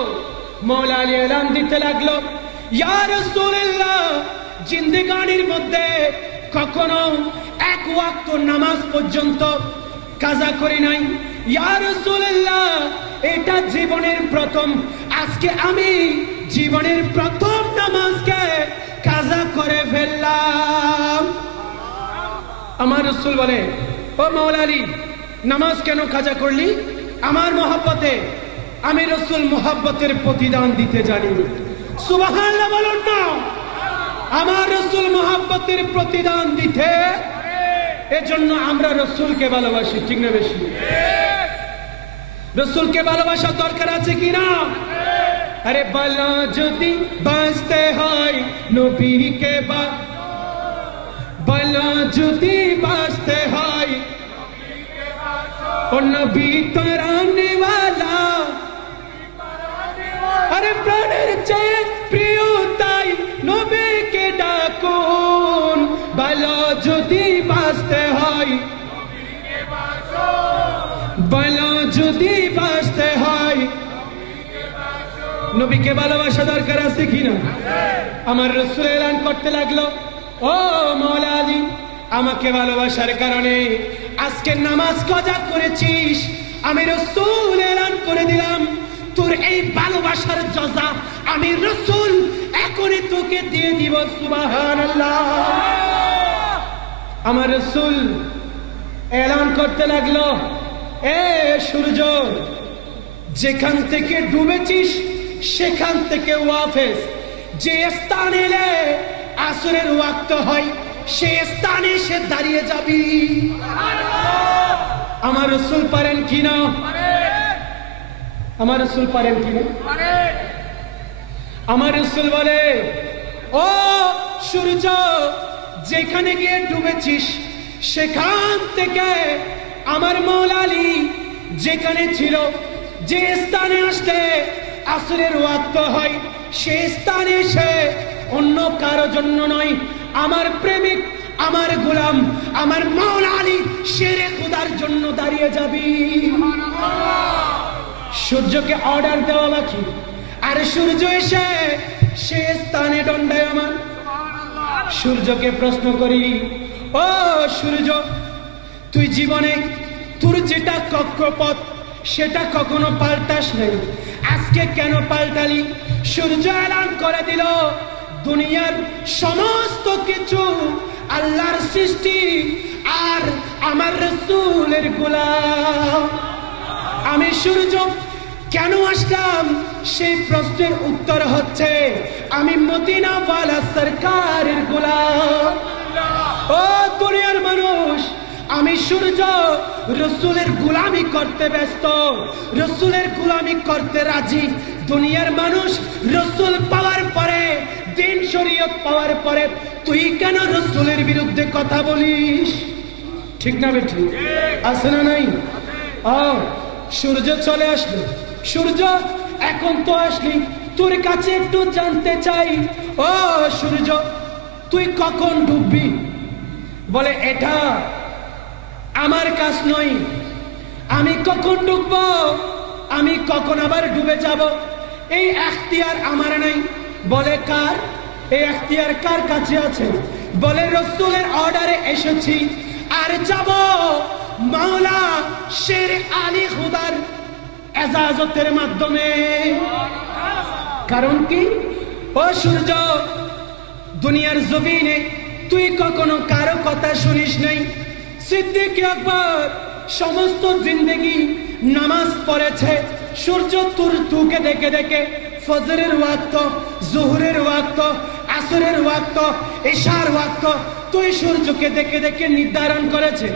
মাওলা আলী এলান দিতে লাগলো, ইয়া রাসূলুল্লাহ, জিন্দেগানির মধ্যে কখনো এক ওয়াক্ত নামাজ পর্যন্ত কাজা করি নাই। ইয়া রাসূলুল্লাহ, এটা জীবনের প্রথম, আজকে আমি জীবনের প্রথম নামাজকে কাজা করে ফেললাম। আমার রাসূল বলে, ও মাওলা আলী, নামাজ কেন কাজা করলি? আমার মহব্বতে, আমি রাসূল মহব্বতের প্রতিদান দিতে জানি। সুবহানাল্লাহ বলুন না। আমার রাসূল মহব্বতের প্রতিদান দিতে, এজন্য আমরা রাসূলকে ভালোবাসি, ঠিক না বেশি? রাসূলকে ভালোবাসার দরকার আছে কিনা? আরে বালা যদি বাঁচতে হয় নবীকে, বালা যদি বাঁচতে হয় ও নবী তরানে ওয়ালা, আরে প্রাণের চেয়ে প্রিয় তাই নবীকে ডাকুন। বালা যদি বাঁচতে হয়, বালা যদি বাঁচতে হয়, নবীকে ভালোবাসা দরকার আছে কিনা? আমার রাসূল এলান করতে লাগলো, ও মাওলা আলী, আমাকে ভালোবাসার কারণে আজকে নামাজ কাজা করেছিস, আমি রাসূল এলান করে দিলাম, তোর এই ভালোবাসার জজা আমি রাসূল এখনই তোকে দিয়ে দিব। সুবহানাল্লাহ। আমার রাসূল এলান করতে লাগলো, এ সূর্য, যেখান থেকে ডুবেছিস সেখান থেকে ওয়াফেস, যে স্থানে এলে আসরের ওয়াক্ত হয় সে স্থানে সে দাঁড়িয়ে যাবি। আমার রাসূল পারেন কিনা? আমার রাসূল পারেন কিনা? আমার রাসূল বলে, ও সূর্য, যেখানে গিয়ে ডুবেছিস সেখান থেকে আমার মাওলা আলী যেখানে ছিল, যে স্থানে আসতে আসরের ওয়াক্ত হয় সে স্থানে সে অন্য কারো জন্য নয়, আমার প্রেমিক, আমার গোলাম, আমার মাওলা আলী শেরে খোদার জন্য দাঁড়িয়ে যাবি। সূর্যকে অর্ডার দেওয়া বাকি, আর সূর্য এসে সে স্থানে দণ্ডায়মান। সূর্যকে প্রশ্ন করি, ও সূর্য, তুই জীবনে তোর যেটা কক্ষপথ সেটা কখনো পাল্টাস নাই, আজকে কেন পাল্টালি? সূর্য এলান করে দিল, দুনিয়ার সমস্ত কিছু আল্লাহর সৃষ্টি আর আমার রাসূলের গোলাম। আমি সূর্য কেন আসলাম সেই প্রশ্নের উত্তর হচ্ছে, আমি মদিনা ওয়ালা সরকারের গোলাম। ও দুনিয়ার মানুষ, আমি সূর্য রাসূলের গোলামি করতে ব্যস্ত, রাসূলের গোলামি করতে রাজি। দুনিয়ার মানুষ রাসূল পাওয়ার পরে, দিন শরীয়ত পাওয়ার পরে তুই কেন রাসূলের বিরুদ্ধে কথা বলিস? ঠিক না বেঠিক? আছে না নাই? সূর্য চলে আসলো। সূর্য এখন তো আসলি, তোর কাছে একটু জানতে চাই, ও সূর্য, তুই কখন ডুববি? বলে, এটা আমার কাজ নয়, আমি কখন ডুববো, আমি কখন আবার ডুবে যাব, এই এখতিয়ার আমার নাই। বলে, কার? এই এখতিয়ার কার কাছে আছে? বলে, রাসূলের অর্ডারে এসেছি আর যাব মাওলা শের আলী খুদার এজাজতের মাধ্যমে। কারণ কি? ও সূর্য, দুনিয়ার জমিনে তুই কখনো কারো কথা শুনিস নাই। সিদ্দিক আকবর সমস্ত জিন্দেগি নামাজ পড়েছে, সূর্য তুকে দেখে দেখে ফজরের ওয়াক্ত, জোহরের ওয়াক্ত, আসরের ওয়াক্ত, ইশার ওয়াক্ত তুই সূর্যকে দেখে দেখে নির্ধারণ করেছে।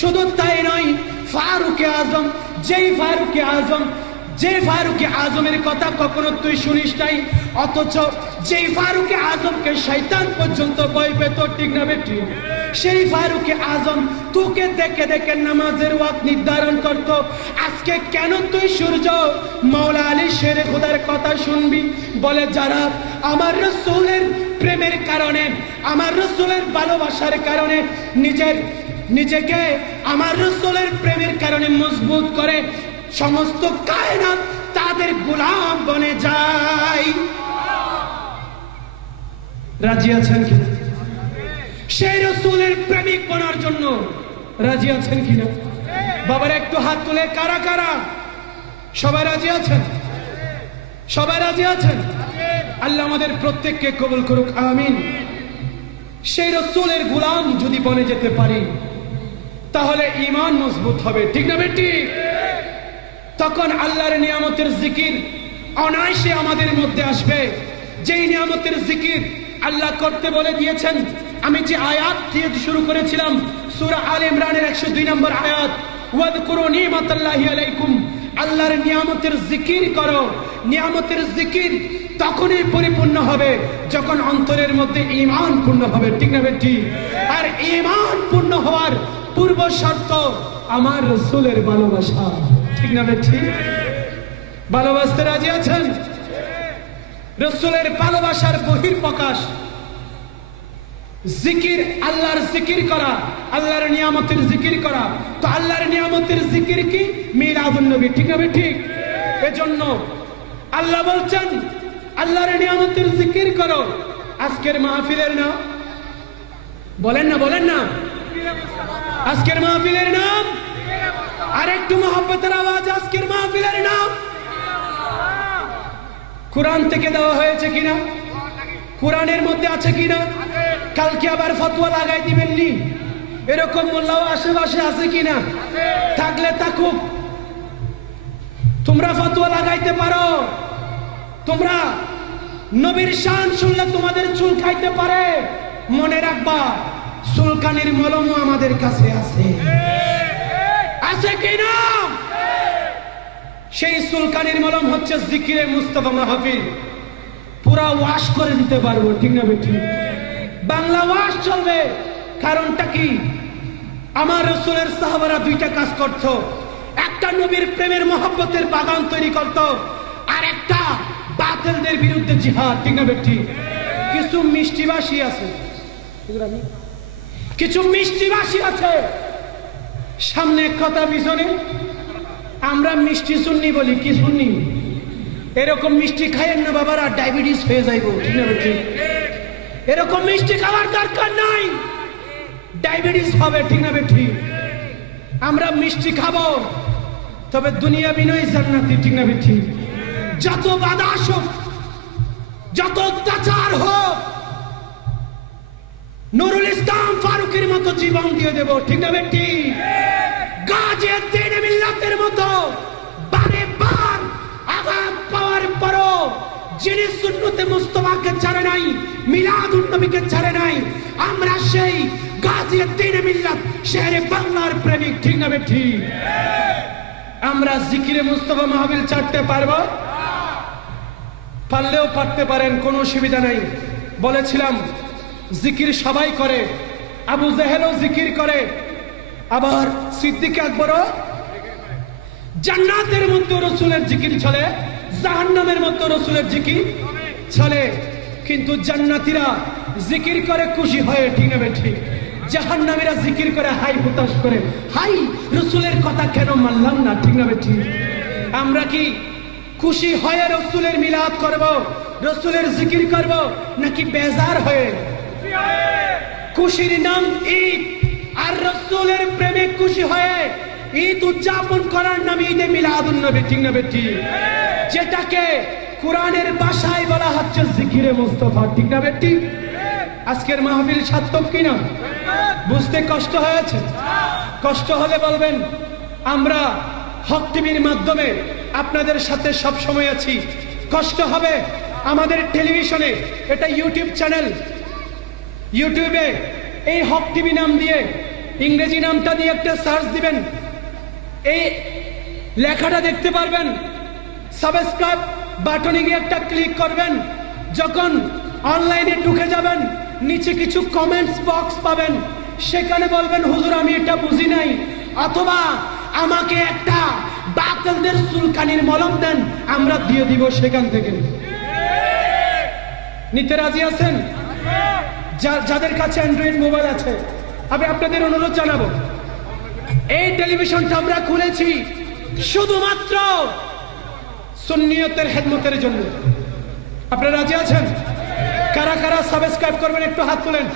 শুধু তাই নয়, ফারুকে আজম, যে ফারুকে আজমের কথা কখনো তুই শুনিস নাই, অথচ যেই ফারুকে আজমকে শয়তান পর্যন্ত ভয় পেত, ঠিক না বেটি? সেই ফারুকে আজম তোকে দেখে দেখে নামাজের ওয়াক্ত নির্ধারণ করত। আজকে কেন তুই সূর্য মাওলা আলী শেরে খোদার কথা শুনবি? বলে যারা আমার রাসূলের প্রেমের কারণে, আমার রাসূলের ভালোবাসার কারণে নিজেকে আমার রাসূলের প্রেমের কারণে মজবুত করে, সমস্ত কায়নাত তাদের গোলাম বনে যায়। রাজি আছেন কি? সেই রাসূলের প্রেমিক বনার জন্য রাজি আছেন কিনা? বাবার একটু হাত তুলে কারা কারা? সবাই রাজি আছেন? সবাই রাজি আছেন? আল্লাহ আমাদের প্রত্যেককে কবুল করুক, আমিন। সেই রাসূলের গোলাম যদি বনে যেতে পারি তাহলে ঈমান মজবুত হবে, ঠিক না বেটি? তখন আল্লাহর নিয়ামতের জিকির অনায়াসে আমাদের মধ্যে আসবে। যেই নিয়ামতের জিকির আল্লাহ করতে বলে দিয়েছেন। আমি যে আয়াত দিয়ে শুরু করেছিলাম, সূরা আলে ইমরানের 102 নম্বর আয়াত, ওয়াযকুরু নি'মাতাল্লাহি আলাইকুম, আল্লাহর নিয়ামতের জিকির করো। নিয়ামতের জিকির তখনই পরিপূর্ণ হবে যখন অন্তরের মধ্যে ঈমান পূর্ণ হবে, ঠিক না বেটি? আর ঈমান পূর্ণ হওয়ার পূর্ব শর্ত আমার রাসূলের ভালোবাসা, ঠিক না বেটি? ভালোবাসতে রাজি আছেন? রাসূলের ভালোবাসার বহিঃপ্রকাশ জিকির, আল্লাহর জিকির করা, আল্লাহর নিয়ামতের জিকির করা। তো আল্লাহর নিয়ামতের জিকির কি? মিলাদুন নবী, ঠিক না ঠিক? এজন্য আল্লাহ বলছেন আল্লাহর নিয়ামতের জিকির করো। আজকের মাহফিলের নাম বলেন না, আজকের মাহফিলের নাম আর একটু মহব্বতের আওয়াজ, আজকের মাহফিলের নাম কোরআন থেকে দেওয়া হয়েছে কিনা? কোরআনের মধ্যে আছে কিনা? কালকে আবার ফতোয়া লাগাই দিবেন নি, এরকম মোল্লাও আশেপাশে আছে কিনা? থাকলে থাকুক, তোমরা ফতোয়া লাগাইতে পারো। তোমরা নবীর শান শুনলে তোমাদের চুল খাইতে পারে। মনে রাখবা চুলকানির মলমও আমাদের কাছে আছে, আছে কিনা? সেই চুলকানির মলম হচ্ছে জিকিরে মুস্তাফা মাহফিল। পুরা ওয়াশ করে দিতে পারবো, ঠিক না বেটি? বাংলা ওয়াশ চলবে। কারণটা কি? আমার রাসূলের সাহাবারা দুইটা কাজ করত। একটা নবীর প্রেমের মহব্বতের বাগান তৈরি করত, আর একটা বাতিলদের বিরুদ্ধে জিহাদ, ঠিক না বেটি? কিছু মিষ্টিবাসী আছে, কিছু মিষ্টিবাসী আছে, সামনে কথা পিছনে আমরা মিষ্টি সুন্নি বলি। কি সুন্নি? এরকম মিষ্টি খাইয়েন না বাবারা, ডায়াবেটিস হয়ে যাইব, ঠিক না বেটি? এরকম মিষ্টি খাওয়ার দরকার নাই, ডায়াবেটিস হবে, ঠিক না বেটি? আমরা মিষ্টি খাবো, তবে দুনিয়া বিনয় জান্নাতি, ঠিক না বেটি? যত বাধা আসুক, যত অত্যাচার হোক, নুরুল ইসলাম ফারুকের মতো জীবন দিয়ে দেব, ঠিক না বেটি? গাজীউদ্দিন মিল্লাতের মতো বারে বার আঘাত পাওয়ার পরও যিনি সুন্নতে মুস্তাফাকে ছাড়ে নাই, মিলাদুন নবীকে ছাড়ে নাই, আমরা সেই গাজীউদ্দিন মিল্লাত শেরে বাংলার প্রেমিক, ঠিক না বেটি? আমরা জিকিরে মুস্তাফা মাহফিল ছাড়তে পারবো? পারলেও পারতে পারেন, কোনো অসুবিধা নাই। বলেছিলাম জিকির সবাই করে, আবু জেহেলও জিকির করে, আবার সিদ্দিক আকবরও। জান্নাতের মধ্যে রাসূলের জিকির চলে, জাহান্নামের মধ্যে রাসূলের জিকির চলে। কিন্তু জান্নাতীরা জিকির করে খুশি হয়ে, ঠিক না বেঠিক? জাহান্নামীরা জিকির করে হাই হুতাশ করে, হাই রাসূলের কথা কেন মানলাম না, ঠিক না বেঠিক? আমরা কি খুশি হয়ে রাসূলের মিলাদ করব, রাসূলের জিকির করব, নাকি বেজার হয়ে? খুশির নাম ঈদ, আর রাসূলের প্রেমে খুশি হয়ে ঈদ উদযাপন করার নাম ঈদে মিলাদুন নবী, ঠিক না বেটি? যেটাকে কোরআনের ভাষায় বলা হচ্ছে জিকিরে মুস্তাফা, ঠিক না বেটি? আজকের মাহফিল সার্থক কিনা বুঝতে কষ্ট হয়েছে? কষ্ট হলে বলবেন। আমরা হক টিভির মাধ্যমে আপনাদের সাথে সব সময় আছি। কষ্ট হবে আমাদের টেলিভিশনে, এটা ইউটিউব চ্যানেল, ইউটিউবে এই হক টিভি নাম দিয়ে ইংরেজি নামটা দিয়ে একটা সার্চ দিবেন, এই লেখাটা দেখতে পারবেন। সাবস্ক্রাইব বাটনে গিয়ে একটা ক্লিক করবেন। যখন অনলাইনে ঢুকে যাবেন নিচে কিছু কমেন্টস বক্স পাবেন, সেখানে বলবেন হুজুর আমি এটা বুঝি নাই, অথবা আমাকে একটা বাতিলদের সুলকানির মলম দেন, আমরা দিয়ে দিব সেখান থেকে। নিতে রাজি আছেন? যাদের কাছে অ্যান্ড্রয়েড মোবাইল আছে আমি আপনাদের অনুরোধ জানাবো, এই টেলিভিশনটা আমরা খুলেছি শুধুমাত্র সুন্নিয়তের খেদমতের জন্য। আপনারা রাজি আছেন? কারা কারা সাবস্ক্রাইব করবেন একটু হাত তুলেন।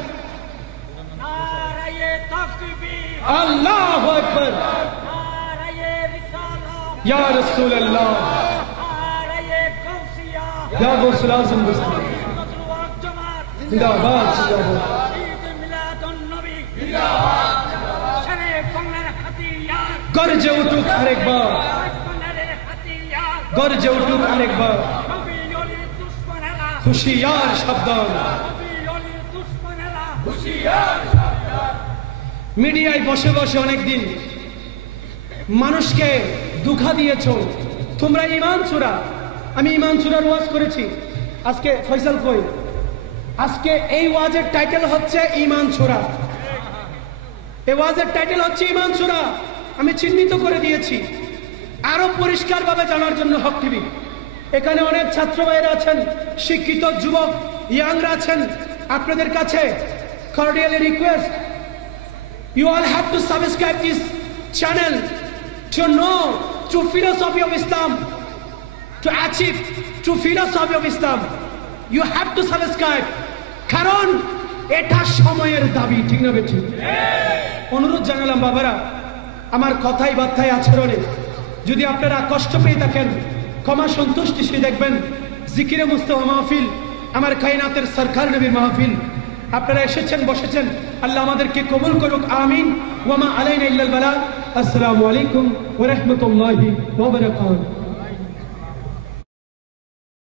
আল্লাহু আকবার, ইয়া রাসূলুল্লাহ, ইয়া গাউসুল আযম, জিন্দাবাদ জিন্দাবাদ, গর্জে উঠুক আরেকবার, গর্জে উঠুক আরেকবার, হুশিয়ার সাবধান। মিডিয়ায় বসে বসে অনেকদিন মানুষকে ধোঁকা দিয়েছ, তোমরা ঈমান সূরা। আমি ঈমান সূরার ওয়াজ করেছি। আজকে ফয়সাল কই, আজকে এই ওয়াজের টাইটেল হচ্ছে ঈমান সূরা। এই ওয়াজের টাইটেল হচ্ছে ঈমান সূরা। আমি চিহ্নিত করে দিয়েছি আরো পরিষ্কারভাবে জানার জন্য হক টিভি। এখানে অনেক ছাত্র ভাইরা আছেন, শিক্ষিত যুবক ইয়াংরা আছেন। আপনাদের কাছে cordially request, you all have to subscribe this channel to know true philosophy of Islam, to achieve true philosophy of Islam. You have to subscribe, কারণ এটা সময়ের দাবি, ঠিক না বেঠিক? অনুরোধ জানালাম বাবারা, আমার কথাই বার্তায় আচরণে যদি আপনারা কষ্ট পেয়ে থাকেন ক্ষমা সন্তুষ্টি সে দেখবেন। জিকিরে মুস্তাফা মাহফিল, আমার কায়নাতের সরকার নবীর মাহফিল। আপনারা এসেছেন, বসেছেন, আল্লাহ আমাদেরকে কবুল করুক, আমিন। ওয়া মা আলাইনা ইল্লাল বালাগ। আসসালামু আলাইকুম ওয়া রাহমাতুল্লাহি ওয়া বারাকাতুহু।